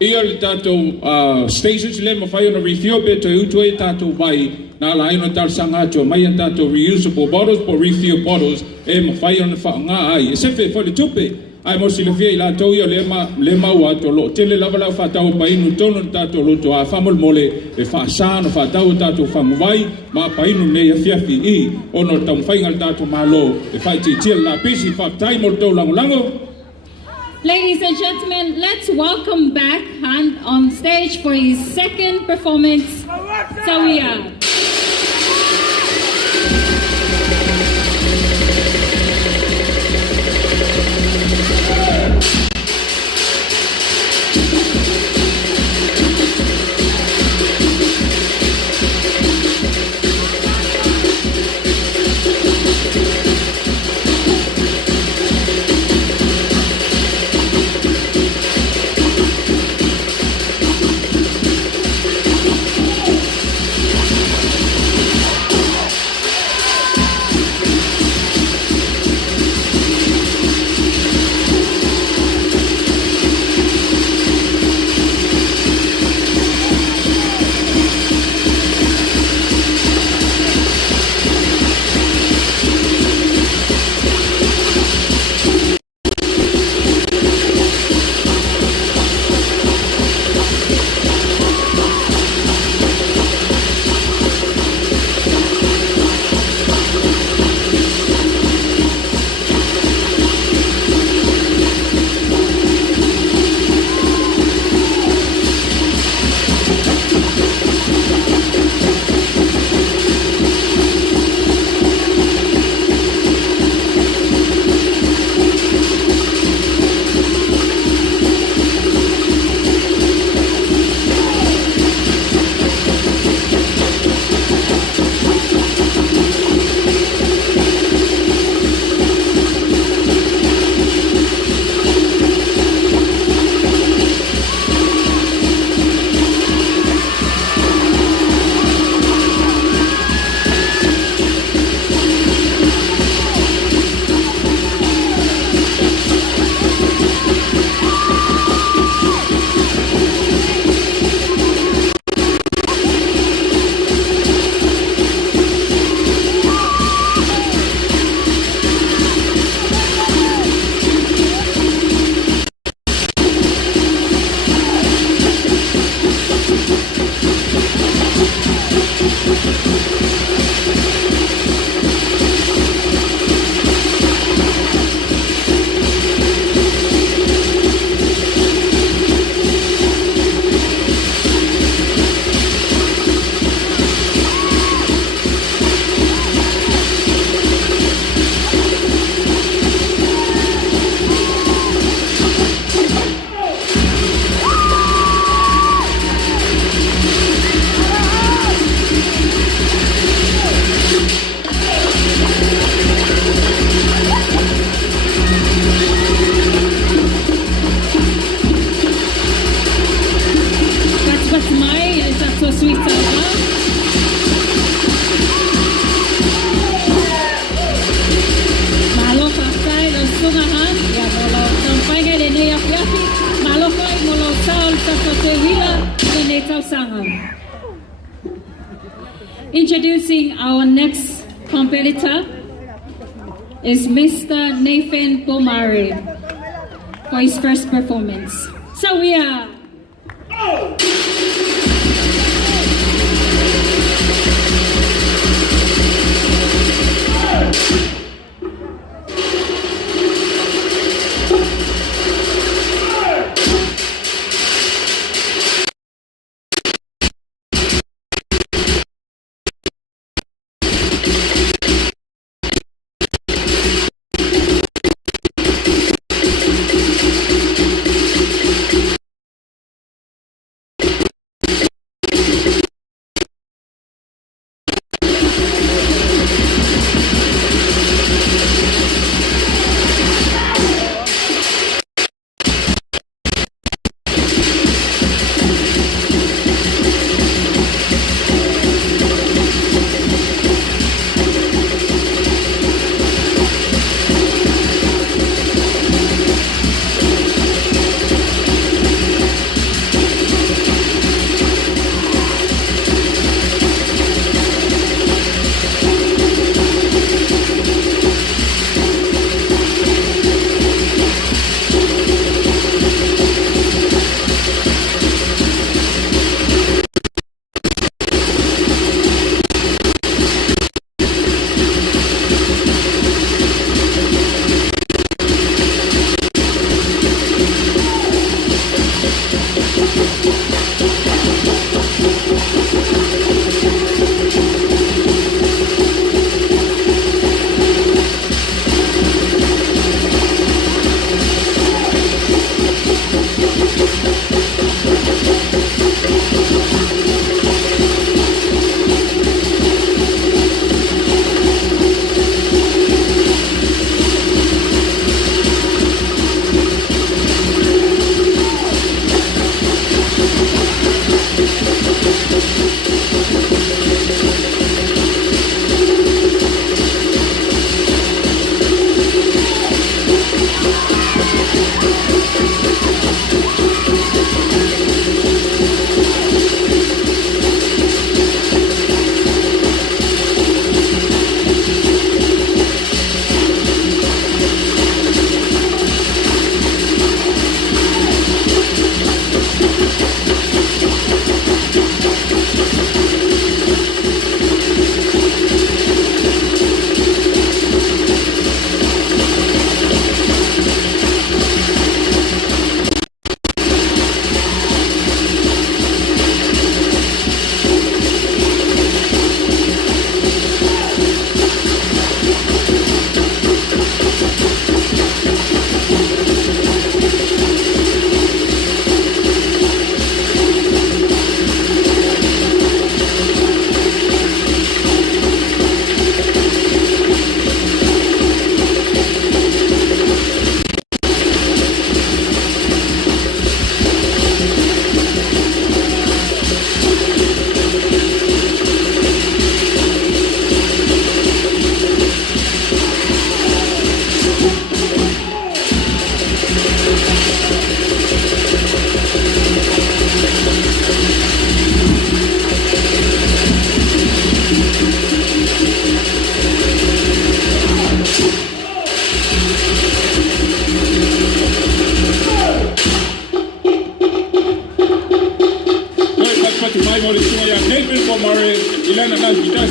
ia le tātou stations le mawhai ona refill be to utu e tātou vai na la ino tausanga atu mai an tātou reusable bottles po refill bottles e mawhai ona whaanga ai e sefe whale tupe ai mo sile fia ila tau ia le maua to lo tele lava lau whatau pa inu tono tātou loto a whamol mole e whaasano whatau tātou whamwai ma pa inu nei a fiafi i ono tau mwhainga tātou malo e whai tia la pisi whaktai mo tau lango. Ladies and gentlemen, let's welcome back Han on stage for his second performance, Teuila. Introducing our next competitor is Mr. Nathan Pomare for his first performance. So we are.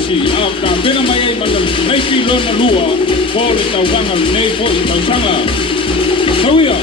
si a ka pena mai ai mana nei ki lona lua po le tau wanga nei po I tau sanga. Teuila.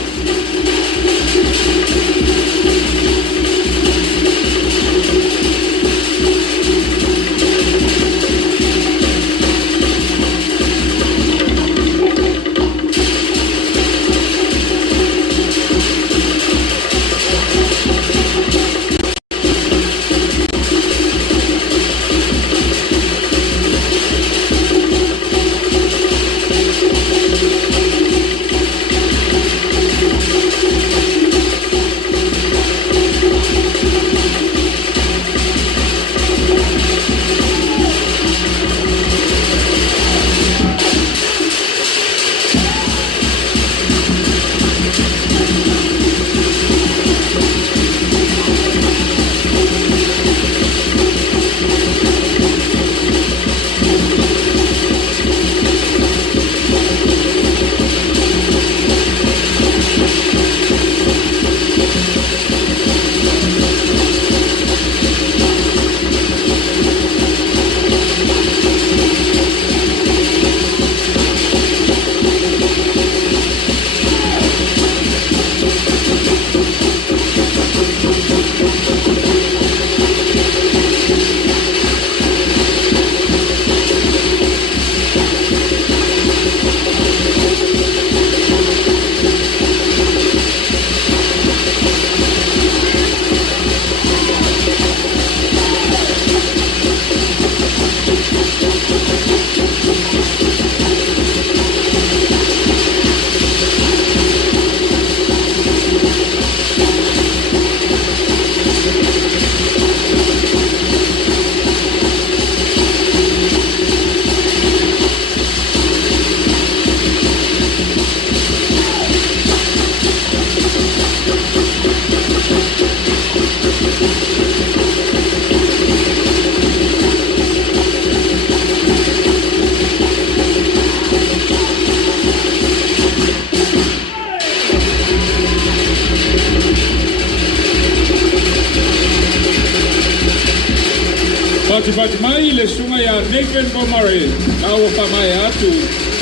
Pati mai le sunga ya Nathan Bomare na o pa mai atu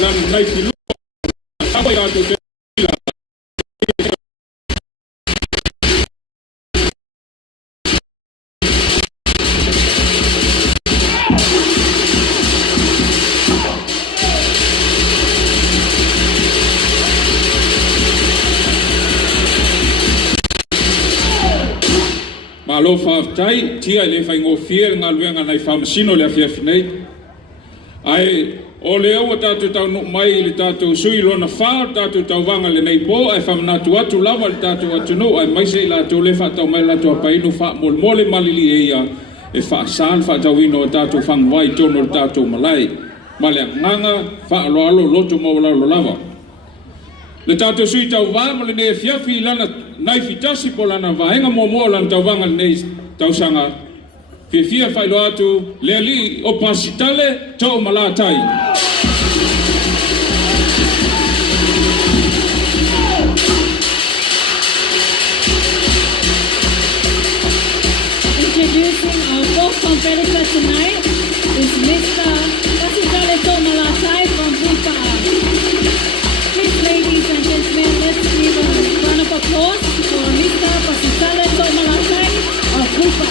lan nai pilu apa ya tu Teuila Malo whaftai, tia le whai ngofia ngā luenga nei whamasino le awhiawhi nei. Ai, o le au tātou tau nuk mai le tātou sui lona whao, tātou tau wanga le nei po, ai whamanatu atu lawa le tātou atu no, ai maise I lātou le whatau mai lātou apainu wha mole malili e ia, e wha sān whatau ino o tātou whangwai tono le tātou malai. Ma le nganga, wha alo alo loto mawala lo lawa. Le tātou sui tau wama le nei whiawhi lana nai fitasi po lana vahenga momoa lana tau wanga le nei tau sanga. Whiawhia whailo atu le ali o pasitale tau malatai. Introducing our fourth competitor tonight is Mr. Pasitale Tomalatai from Bupa. Ladies and gentlemen, let's give a round of applause for Mr. Pasitale Tomalatai of Bupa.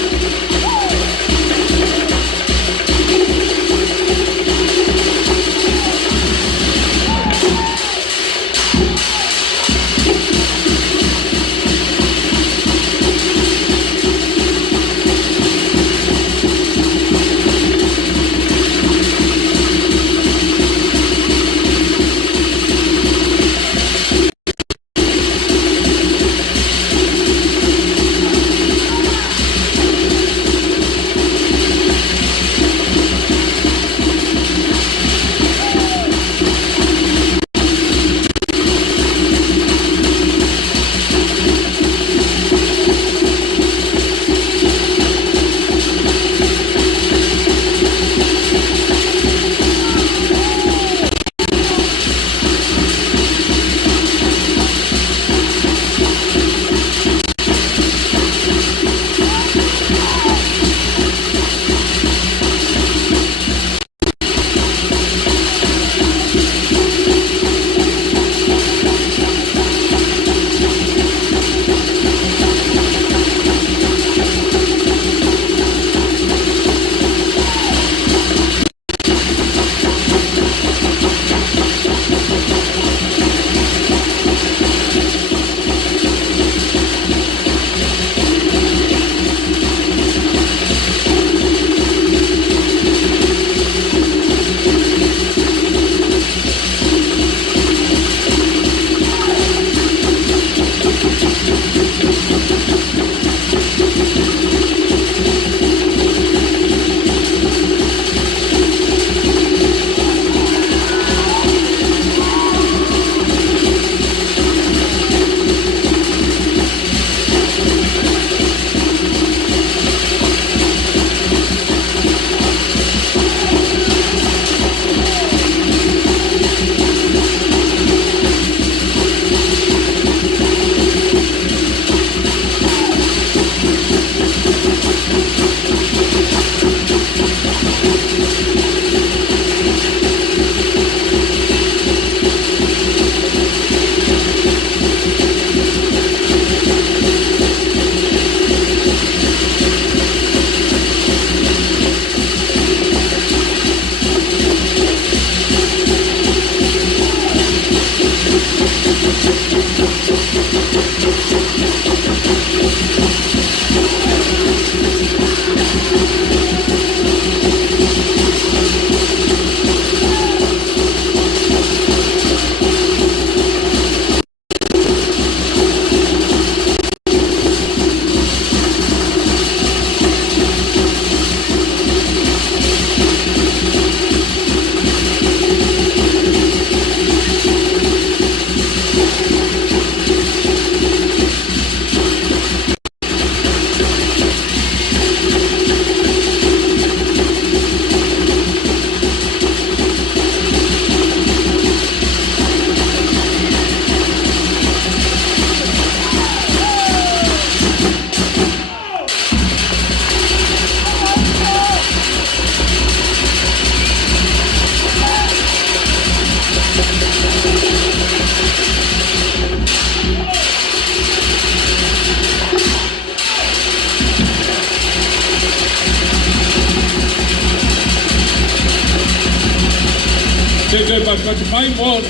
mai mon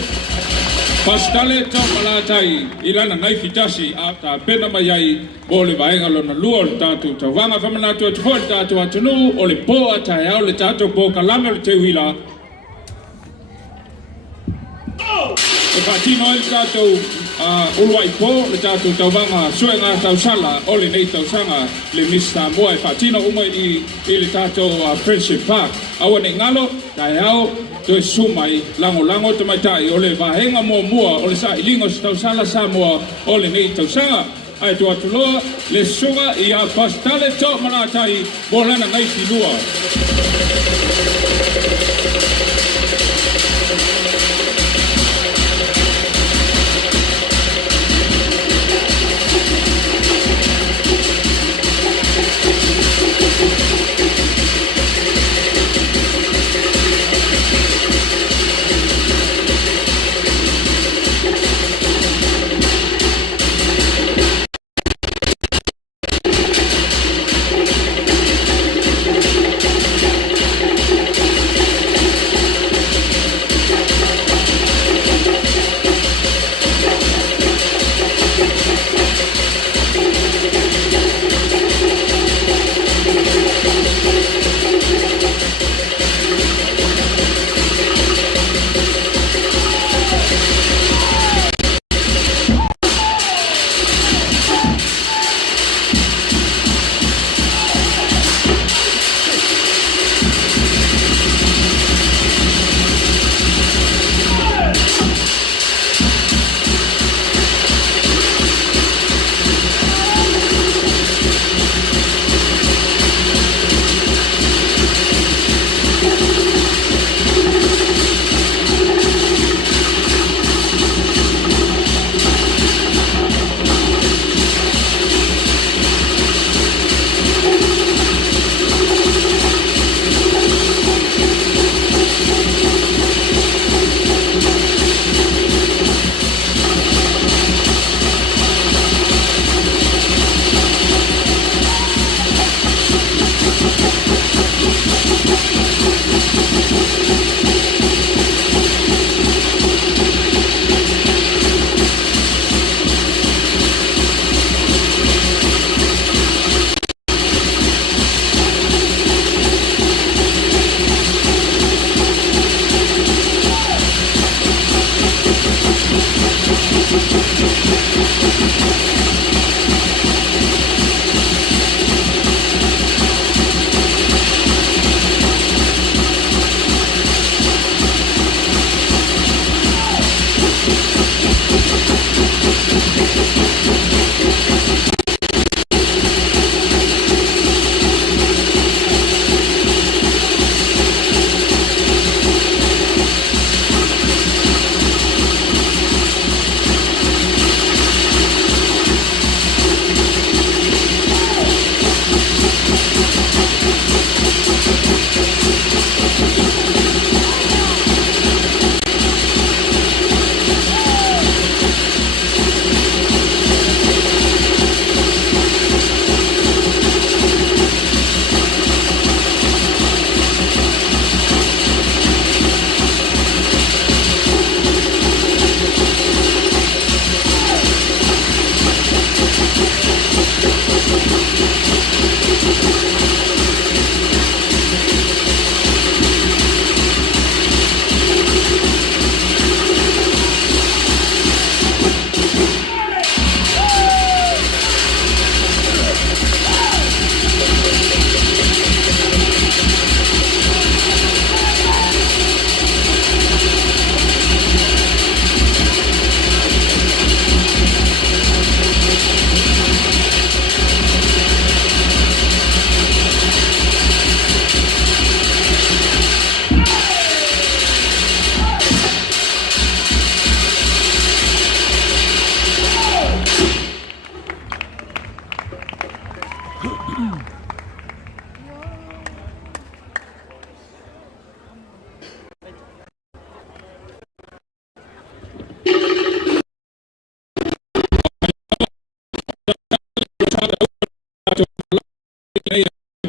pastale to malatai ilana nai fitasi ata pena mai ai ole vaenga lona lua le tatu tawanga famana to tfol tatu atunu ole po ata ya ole tatu po kalame le Teuila e patino el tatu ulwai po le tatu tawanga suenga tau sala ole nei tau sanga le mista moa e patino umai i le tatu Friendship Park awane ngalo tayao to sumai lango te mai tai ole vahenga mua ole sa ilingo tau sala sa moa ole nei tau sanga ai to atuloa le sunga i a pastale to manatai bolana ngai filua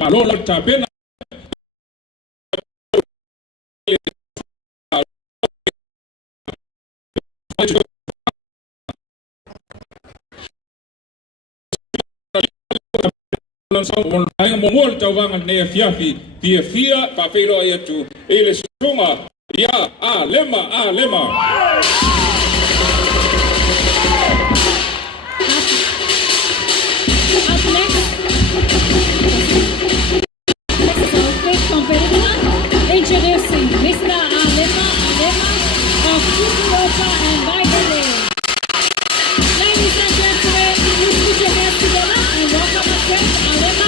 Malolo tapena Ai mo tau wanga ne fiafi fia pa felo ai atu ele sunga ya lema Up next is our fifth competitor, introducing Mr. Alema of Fukuoka and Baigale. Ladies and gentlemen, please put your hands together and welcome our friend Alema.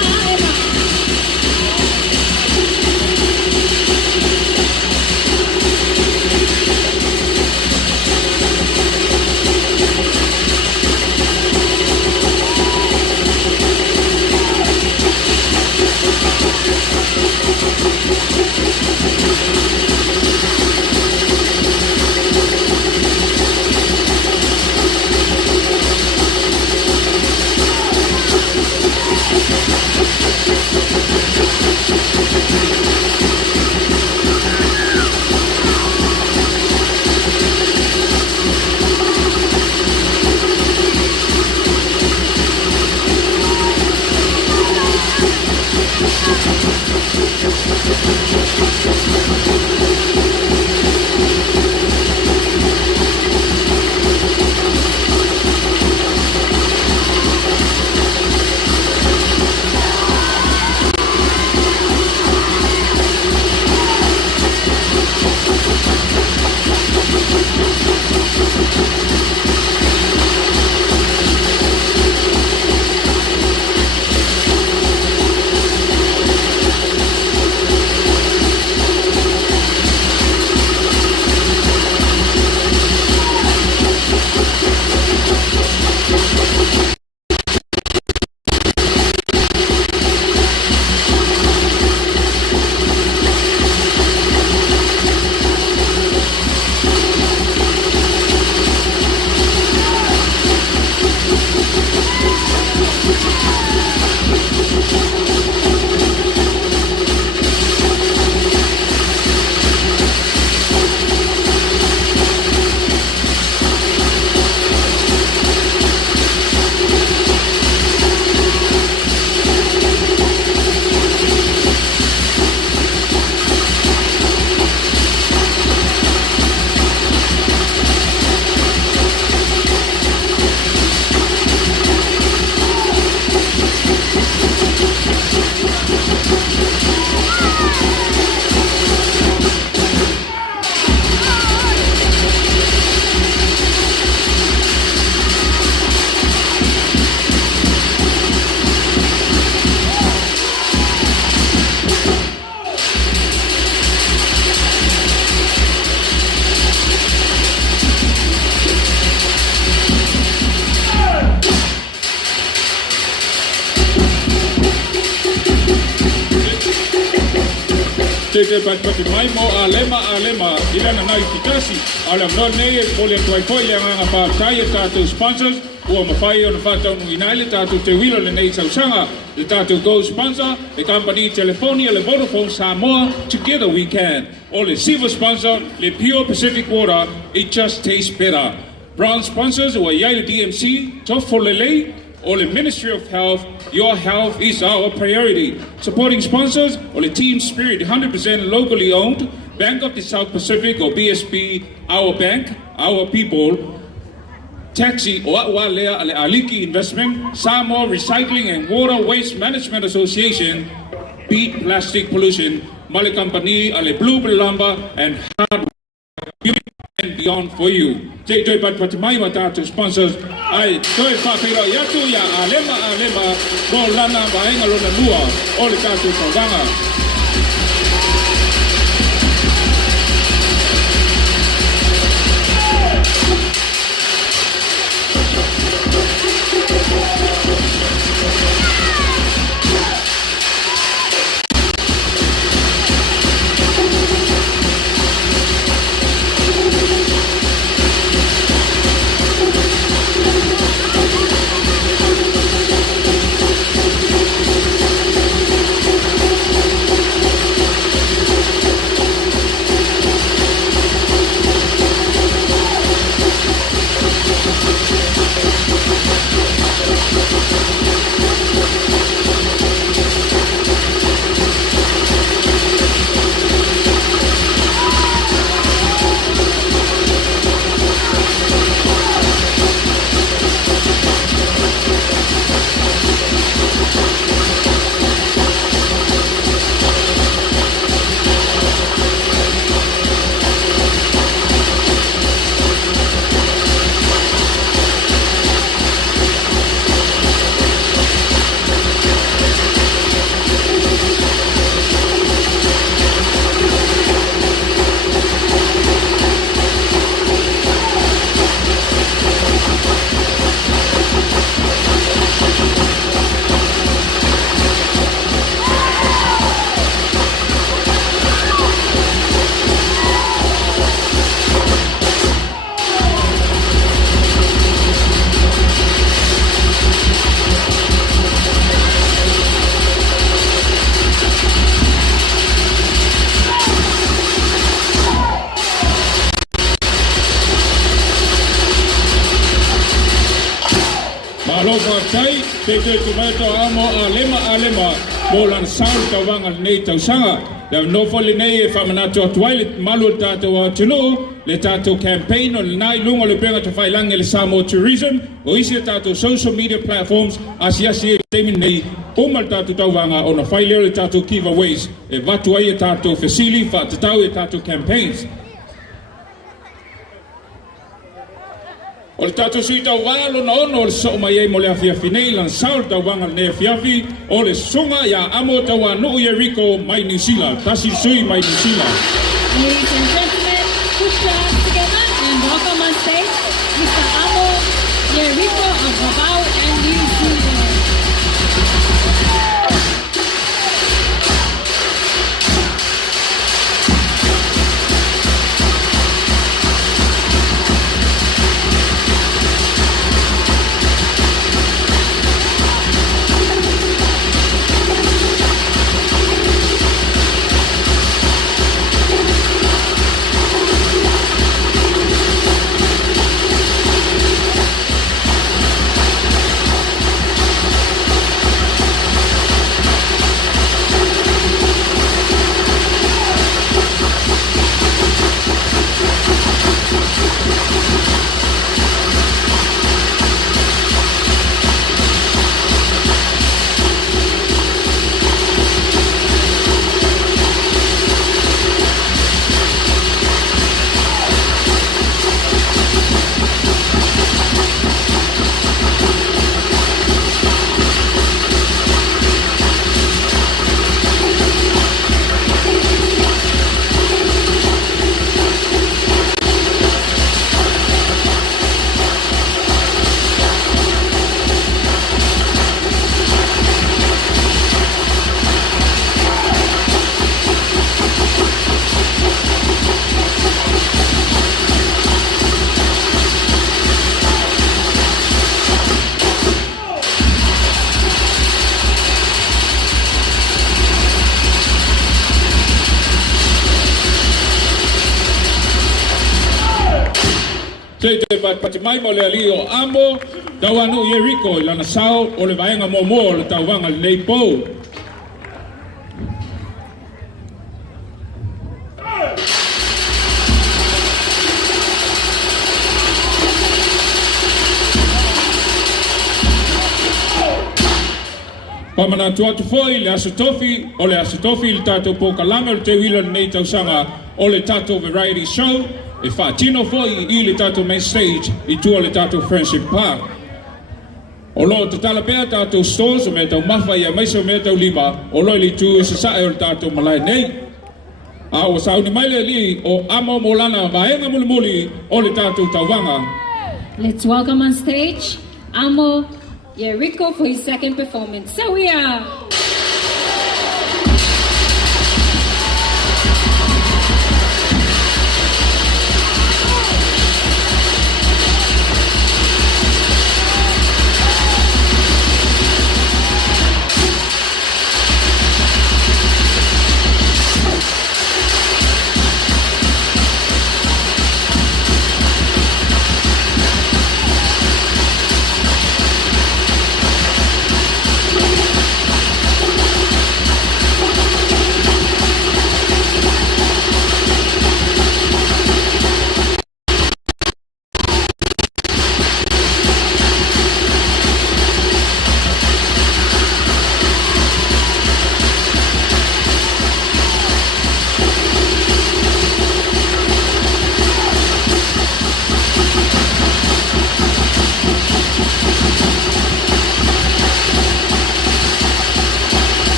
Te pati mai mo alema ila na nai kitasi ala no nei mo le toi foi le nga pa tai ta sponsors o ma fai on fata no inaile ta Teuila le nei sausanga le ta go sponsor the company Telefonia le Vodafone Samoa together we can all the Siva sponsor le Pure Pacific Water it just tastes better brown sponsors o Yaila DMC Tofolele or the Ministry of Health, your health is our priority. Supporting sponsors or the Team Spirit, 100% locally owned, Bank of the South Pacific or BSP, our bank, our people, Taxi or Walea Aliki Investment, Samoa Recycling and Water Waste Management Association, Beat Plastic Pollution, Mali Company, Ale Blue Lumber and Hard and beyond for you. Take but mai mata to sponsors. I toi fa pera yatu ya alema go lana baenga lona lua ole tatu kawanga. Malo tai te tomato amo alema molan saul tawanga nei tausanga le no fole nei fa manato Teuila malu tato tunu le tato campaign on nai lungo le benga to failang le samo tourism o isi tato social media platforms asia temi nei umal tato tawanga on a failure tato giveaways e vatu ai tato facili fa tato tato campaigns. O le tato sui tau walo na ono o le so mai e mo le afia finei lan saul tau wanga ne fiafi o le sunga ya amo tau anu i Rico mai New Zealand. Tasi sui mai New Zealand. Ladies and gentlemen, put your hands together and welcome on stage Mr. Amo Yeriko of Babau and New Zealand. Patimai mo le ali o amo tau anu i Rico i lana sao o le vaenga momo o le tau wanga le nei pou. Pamana tuatu foi le asatofi o le asatofi le tato pokalame o le Teuila le nei tausanga o le tato variety show. E whaatino foi i le tato main stage i tua le tato Friendship Park. O lo te talapea tato stores o me tau mawha i a maisa o me tau lima o lo li tu e se sae o le tato malai nei. A o sauni maile li o amo molana vaenga muli o le tato tauwanga. Let's welcome on stage Amo Yeriko for his second performance. So we are...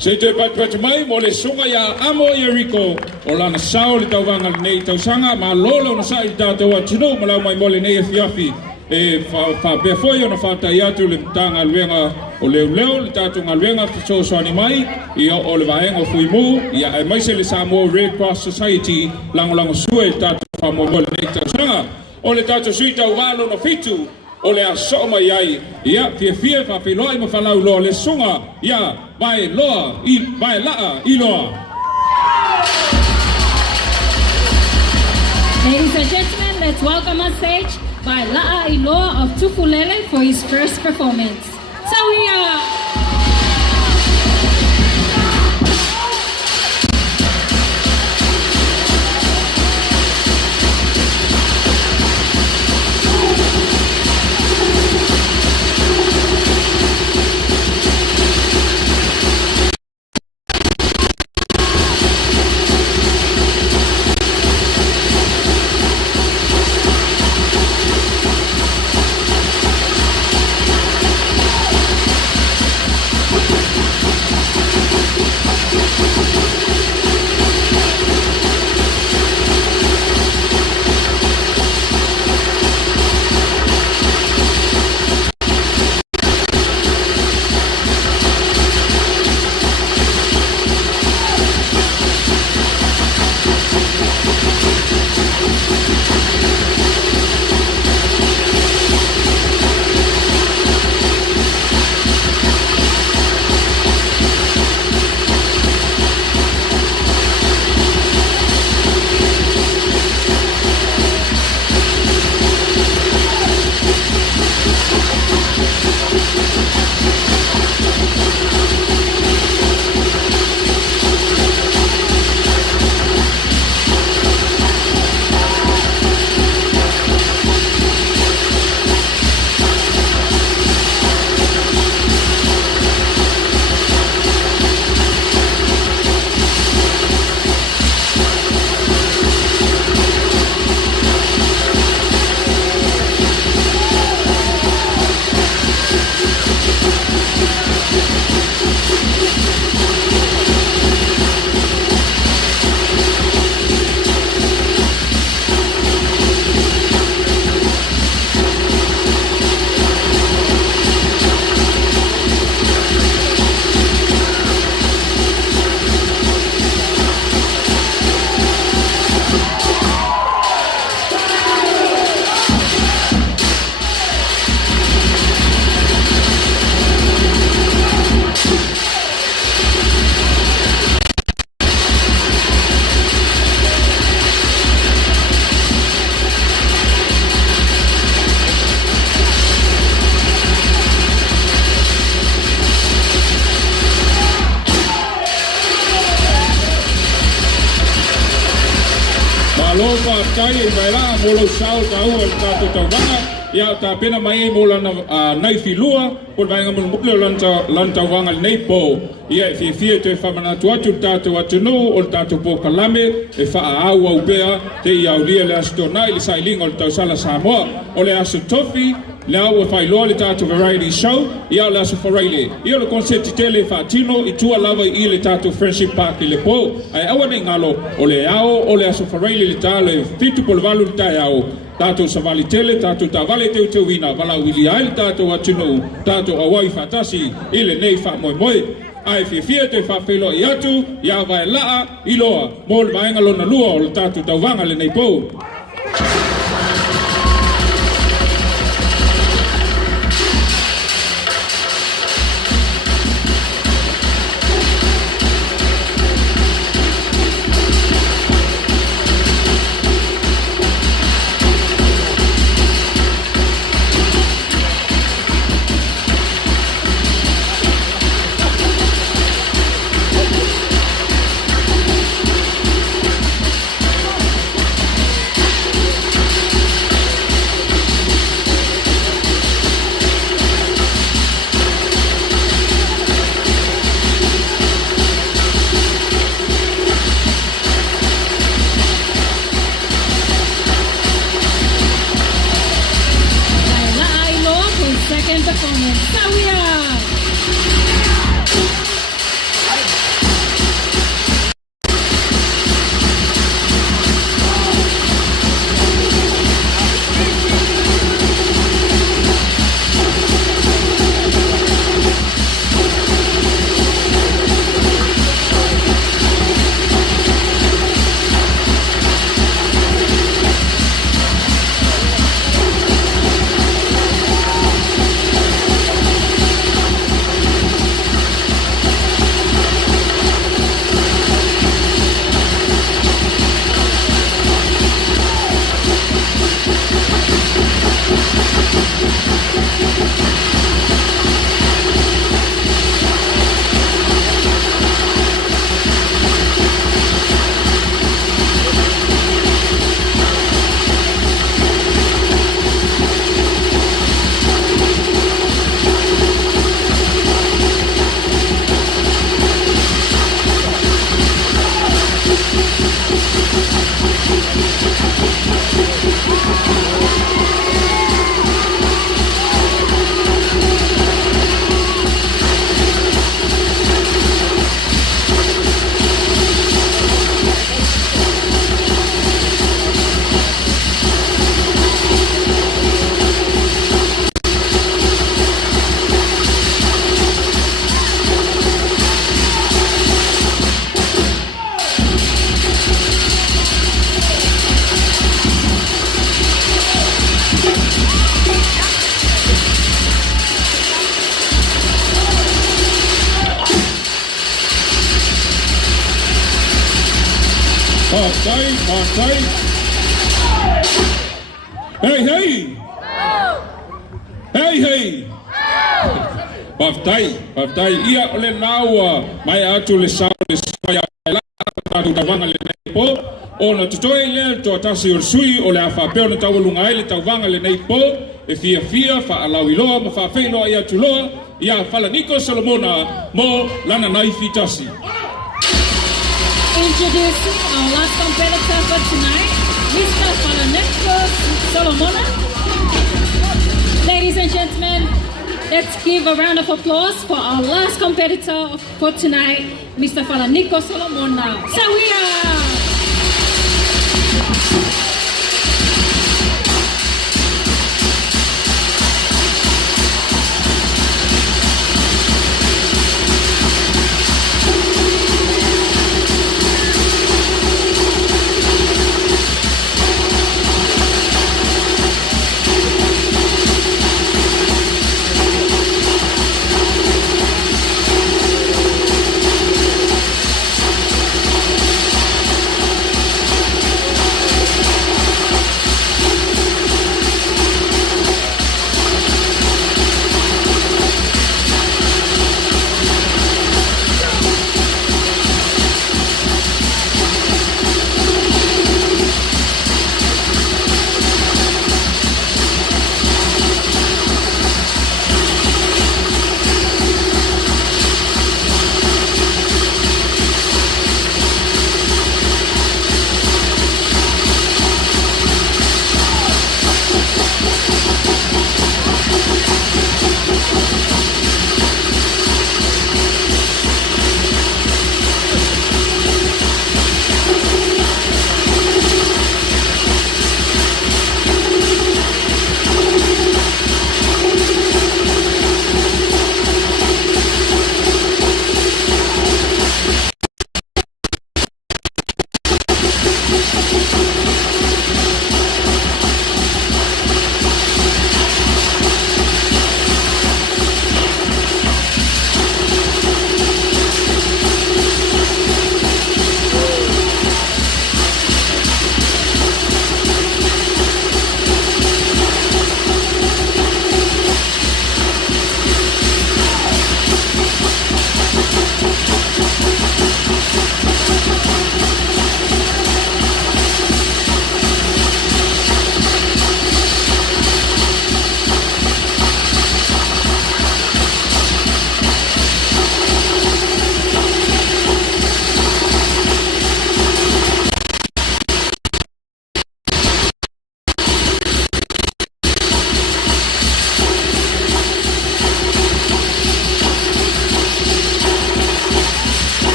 Se te pat mai mo le sunga ya amo Yeriko o lana sao le tauwanga le nei tausanga ma lolo na sa i tātou atino ma lau mai mo le nei fiafi e fa befoi ona fa tai atu le tanga luenga o leo le tātou ngā luenga fiso soani mai ia o le vaenga fuimu ia e mai se le Samoa Red Cross Society lango sua i tātou fa mo le nei tausanga o le tātou sui tau walo no fitu o le aso mai ai ia fia fa filoi ma falau loa le sunga ia vai loa I vai laa I loa. Ladies and gentlemen, let's welcome on stage by La'a Iloa of Tufulele for his first performance. Teuila! Alofa tai e vai la mo lo sao ta o ta to vanga ia ta pena mai mo lana nai filua po vai nga mo lanta vanga nei po ia fie te fa mana tu atu atu no o ta po kalame e fa au au bea te ia o le astona i sai lingo o ta sala Samoa o le aso tofi Now if I loa le tātou variety show, ia le aso whareile. Ia le konsepti tele whaatino i tua lava I le tātou friendship park I le po. Ai awa nei ngalo o le ao o le aso whareile le tā le fitu po le walu le tai ao. Tātou savali tele, tātou tā vale Teuila, wala wili ai le tātou atino, tātou awai whatasi I le nei wha moi moi. Ai fia te whawhelo I atu, ia vai La'a Iloa, mo le vaenga lona lua o le tātou tauwanga le nei po. Matai. Hey, hey. Hey, hey. Paftai. Ia ole laua mai atu le sao le soia la tatu tawanga le nei po. Ona tutoi le to tasi o sui o le afa peo na tawalunga ai le tawanga le nei po. E fia fa alawi loa ma fa feiloa ia tuloa. Ia Falaniko Solomona mo lana nai fitasi. Introducing our last competitor for tonight, Mr. Falaniko Solomona. Ladies and gentlemen, let's give a round of applause for our last competitor for tonight, Mr. Falaniko Solomona. Teuila!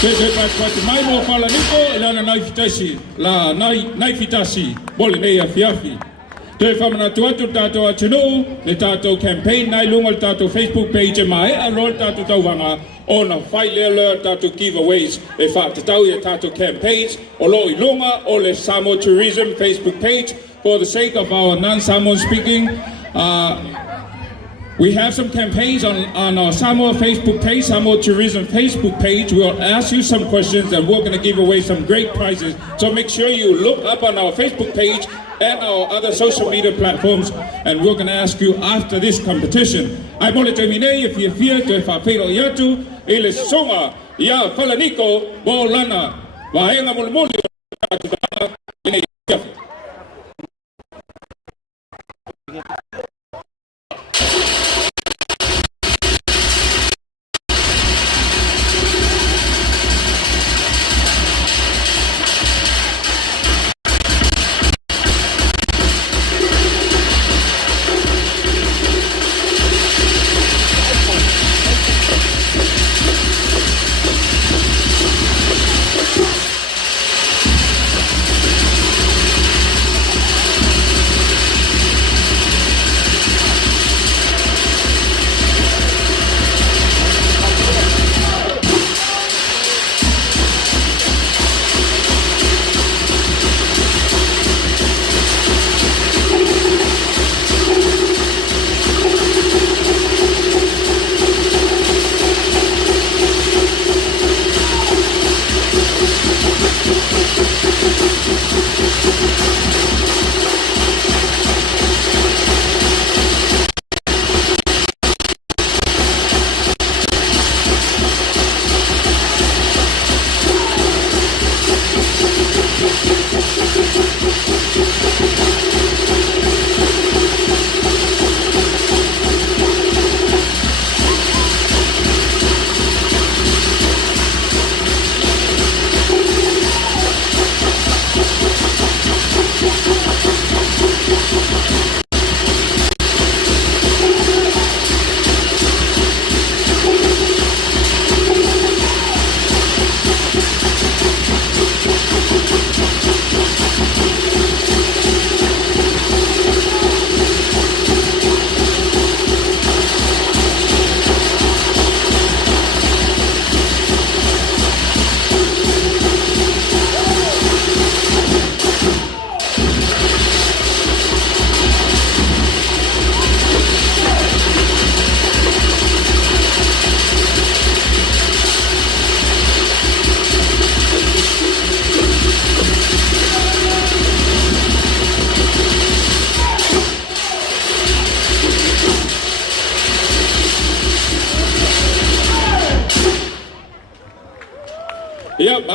Se mai mo Falaniko lana nai fitasi la nai fitasi bole nei afiafi. Te whamana tuatu tātou atunu, le tātou campaign nai lunga le tātou Facebook page mai a rol tātou tauwanga o na whai lea tātou giveaways e whātatau i tātou campaigns o loi lunga o le Samoa Tourism Facebook page. For the sake of our non-Samoan speaking, we have some campaigns on our Samoa Facebook page, Samoa Tourism Facebook page. We'll ask you some questions and we're going to give away some great prizes. So make sure you look up on our Facebook page and our other social media platforms, and we're going to ask you after this competition. I want to terminate if you fear to whapero yatu, ele songa, ya falaniko, bo lana, wahenga mulmuli,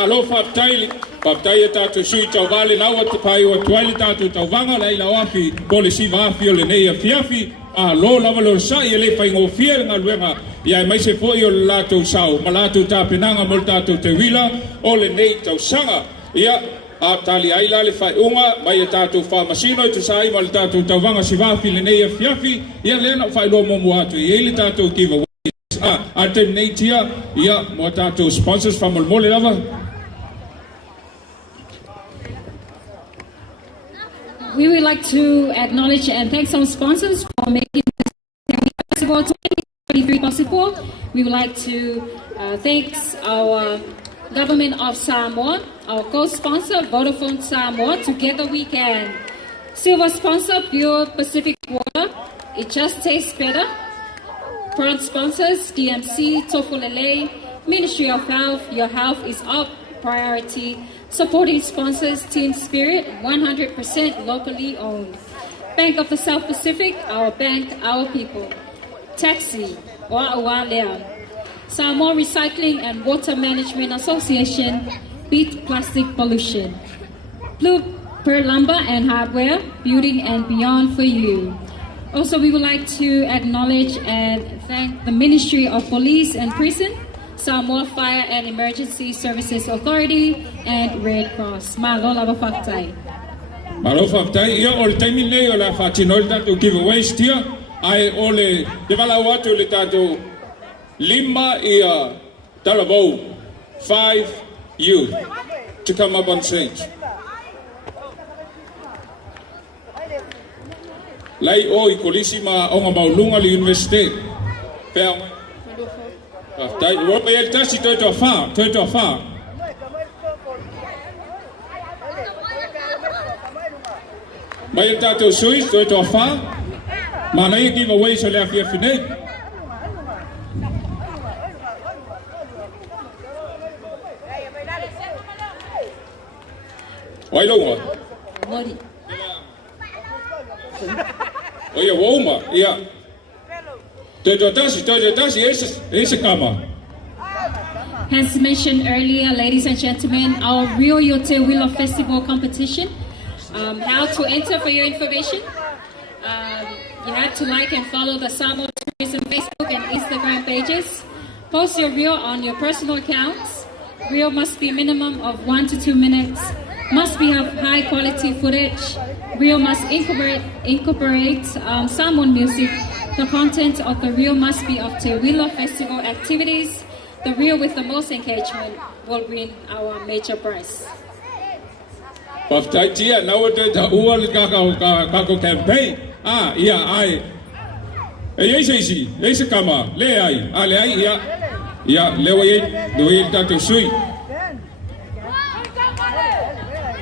alo whaptai tātou sui tau vale nau atu pai o tuaile tātou tau vanga lai lau afi pole Siva afi o le nei a fiafi a lo lava lo sai e le whai ngō fia ngā luenga ia mai se fo i o le lātou sau ma lātou tāpenanga mo le tātou Teuila o le nei tau sanga ia a tali ai la le whai unga mai e tātou whamasino i tu sai ma le tātou tau vanga Siva afi le nei a fiafi ia le na whai lo momu atu i le tātou kiva a te nei tia ia mo tātou sponsors whamolmole lava. We would like to acknowledge and thank some sponsors for making this festival 2023 possible. We would like to thank our government of Samoa, our co-sponsor Vodafone Samoa, Together We Can. Silver sponsor Pure Pacific Water, it just tastes better. Proud sponsors DMC, Tofulele, Ministry of Health, your health is our priority. Supporting sponsors Team Spirit, 100% locally owned. Bank of the South Pacific, our bank, our people. Taxi, Wa'awa Leon. Samoa Recycling and Water Management Association, beat plastic pollution. Blue Pearl Lumber and Hardware, building and beyond for you. Also, we would like to acknowledge and thank the Ministry of Police and Prison, Samoa Fire and Emergency Services Authority, and Red Cross. Malo whafaktai. Malo whafaktai. Ia o le taimi nei o la whatino le tātou giveaways tia. Ai o le wala watu le tātou 5 ia talavou. 5 youth to come up on stage. Lai o I kolisi ma o ngā maulunga le universite. Pea o tai o pe el tasi toi to fa. Mai el tatou sui toi to fa. Ma na give away so le afia finei. Wai longa. Mori. O ia woma, ia. Tasi, ese kama. As mentioned earlier, ladies and gentlemen, our Rio Yo Teuila Festival competition. How to enter for your information. You have to like and follow the Samoa Tourism Facebook and Instagram pages. Post your reel on your personal accounts. Reel must be minimum of 1 to 2 minutes. Must be of high quality footage. Reel must incorporate Samoan music. The content of the reel must be of Teuila Festival activities. The reel with the most engagement will win our major prize. Paftatia now the ual kako campaign. Ia ai. Ese kama le ai ia le wai do il tato sui.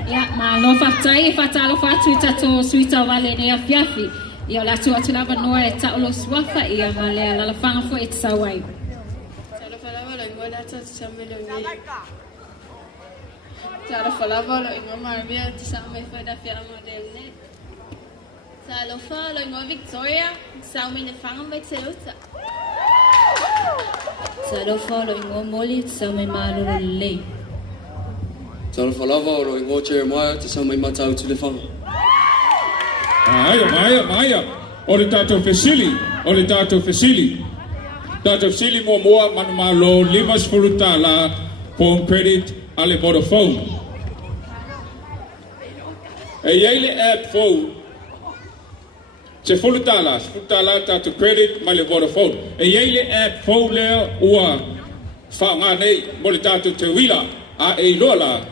Ya ma lo fatai fatalo fatu tato suita vale ne afiafi. Ia la tu atulava noa e ta lo swafa ia male la fanga fo it sawai. Tara falava lo ingo Marvia to Salme for the Fiamma del Net. Salofa lo ingo Victoria, Salme the Fang by Seluta. Salofa lo ingo Molly, Salme Maru Lay. Salafalava lo ingo Jeremiah to Salme Matau to the Fang. Maya. Ole tato Fesili. Tato Fesili mo manumalo limas fulutala phone credit ale Vodafone. E yele app phone. Se fulutala tato credit male Vodafone. E yele app phone le ua fanga nei mole tato Teuila a e lola.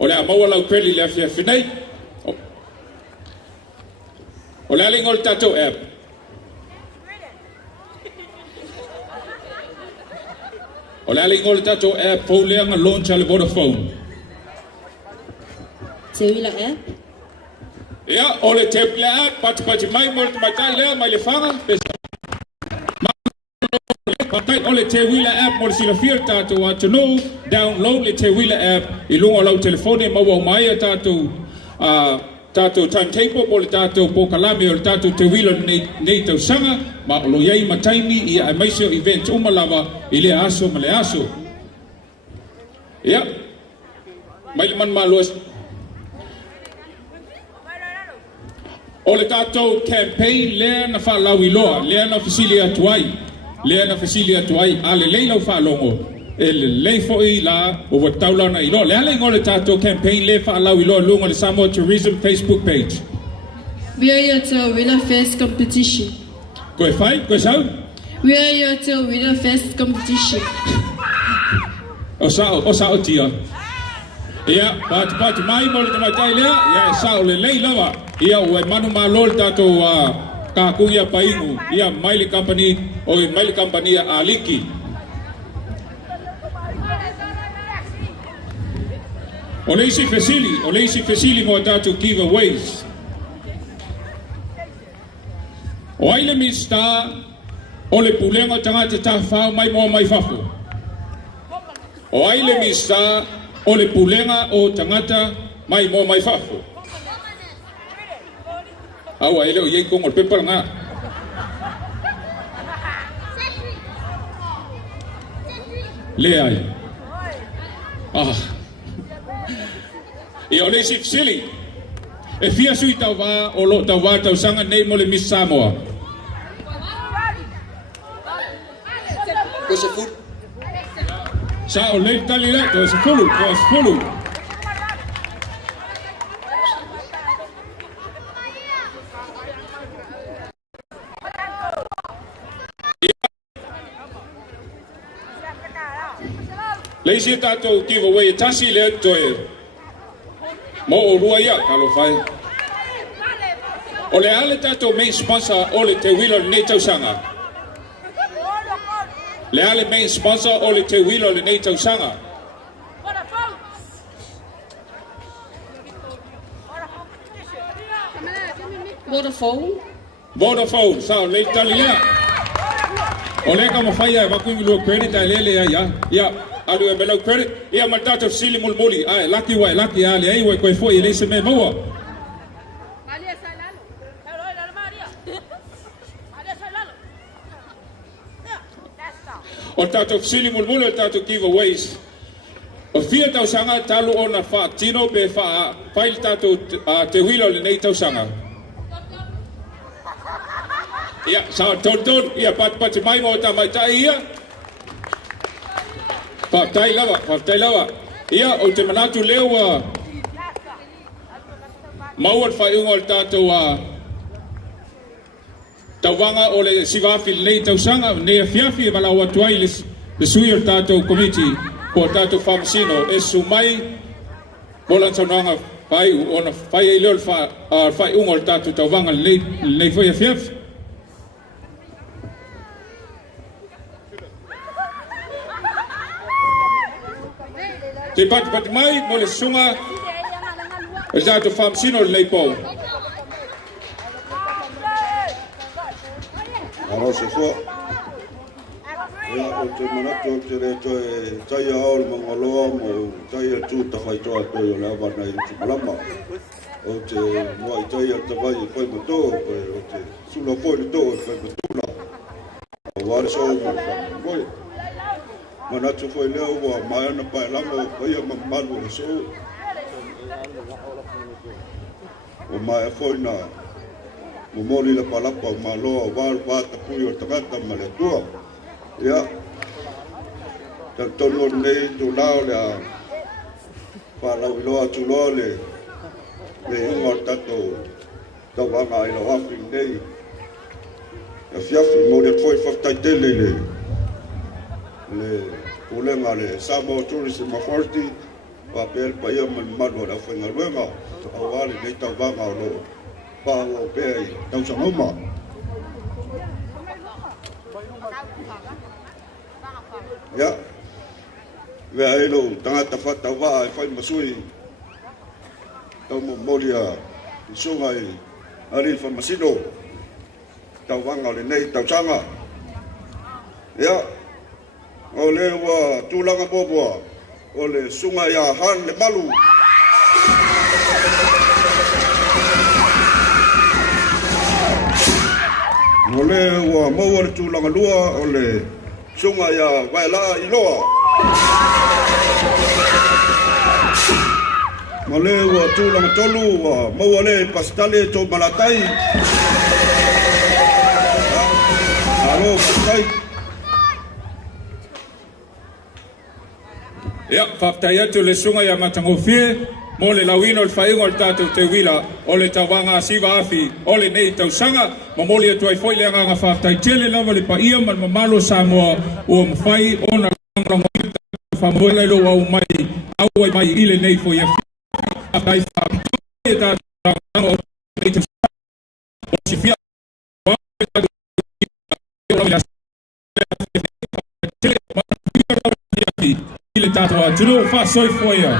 Ole amawala credit le fia finai. Ole alingol tato app. Ole alingol tato app phone le nga launch ale Vodafone. Teuila app? Ja, ole Teuila app pati mai mol matai le mai le fanga. Patai ole Teuila app mol sila fir tato wa to know download le Teuila app ilunga lau telefone mawa mai tato timetable mol tato pokalame ole tato Teuila nei tau sanga ma lo yai mataimi ia mai so event umalava ile aso male aso. Ja. Mai man malos ole tato campaign le na fa lawiloa le na fisilia tuai ale leila fa longo ele leifo ila o taula na ilo le ale ngole tato campaign le fa lawiloa lungo le Samoa Tourism Facebook page. We are your Teuila Fest competition. Go sao? We are your Teuila Fest competition. O sao tia. Ia, pat mai mol te matai lea, ia sao le leila wa. Ia o manu malol tato ka kuia paingu. Ia maile company o maile company aliki. O leisi fesili mo tato giveaways. O aile mista o le pulenga tangata ta fa mai mo mai fafu. O aile mista o le pulenga o tangata mai mo mai fafu. Awa ele o yei kong o pepal nga. Le ai. E o leisi fisili. E fia sui tau wā o lo tau wā tau sanga nei mo le Miss Samoa. Ko se fut. Sa o le tali le, ko se fulu. Leisi tato giveaway tasi le toe. Mo o rua ia kalo fai. O le ale tato main sponsor o le Teuila le nei tausanga. Le ale main sponsor o le Teuila le nei tausanga. Vodafone, sao le tali ia. O le kama fai ai wakungi lua credit ai lele ia. Ia. Alu e belau credit, ia maltato sili mulmuli, ai, laki ale, ai, wai koe foi, ele se me maua. O tātou fisili mulmule, tātou giveaways. O fia tausanga talu o na wha tino pe wha whail tātou Teuila le nei tausanga. Ia, sa ton, ia pati mai mo ta mai tai ia. Whaptai lawa. Ia, o te manatu leo mauan whaiunga o tātou tauwanga o le Siva nei tausanga, nei fiafi e malawa tuai le sui o tātou komiti o tātou whamasino e sumai bolan taunanga whai o na whai e leo whaiunga o tātou tauwanga nei fiafi. Te pati mai mo le sunga e tātou whamasino le nei pō. Aro se fo. Ya o te manatu te re to e tai ao le mangaloa mo tai e tu ta fai to to yo la va na i te malama. O te mo i tai te vai i pai mo to o te sula foi le to e pai mo to la. O wa so mo foi. Manatu foi leo wa mai na pai la mo pai ma malu le so. O mai foi na mo moli le palapa o maloa wa ta pui o tagata ma le tua. Ia. Ta tono nei tu lao le a whalau iloa tu loa le unga tato tawanga ilo hafi nei. Ia fiafi mo le foi whaftai tele le ulenga le Samoa Tourism Authority wa pel pa ia man manu la whainga ruenga awale nei tawanga o lo o pe tau sanoma. Ya. Vea elo tangata fata wa e fai masui. Tau mo molia sunga i ari fa masino. Tau wanga le nei tau sanga. Ya. O le wa tulanga boboa. O le sunga ya han le malu. O le wa maua le tūlanga lua o le sunga ia waela i loa. O le wa tūlanga tolu wa maua le pasitale tō malatai. Alo, pastai. Ia, whaftai atu le sunga ia matangofie. Mo le lawino le whaingo le tātou Teuila, o le tawanga Siva afi, o le nei tausanga, ma moli atu ai foi le anga whaftai tele lava le pa ia man mamalo Samoa o mwhai o na rangrang o le whamoela ilo au mai, au ai mai ile nei foi a whaftai whaftai e tātou rangrang o nei tausanga, o si fia, o le tātou Teuila, ile tātou a tuno wha soi foi a.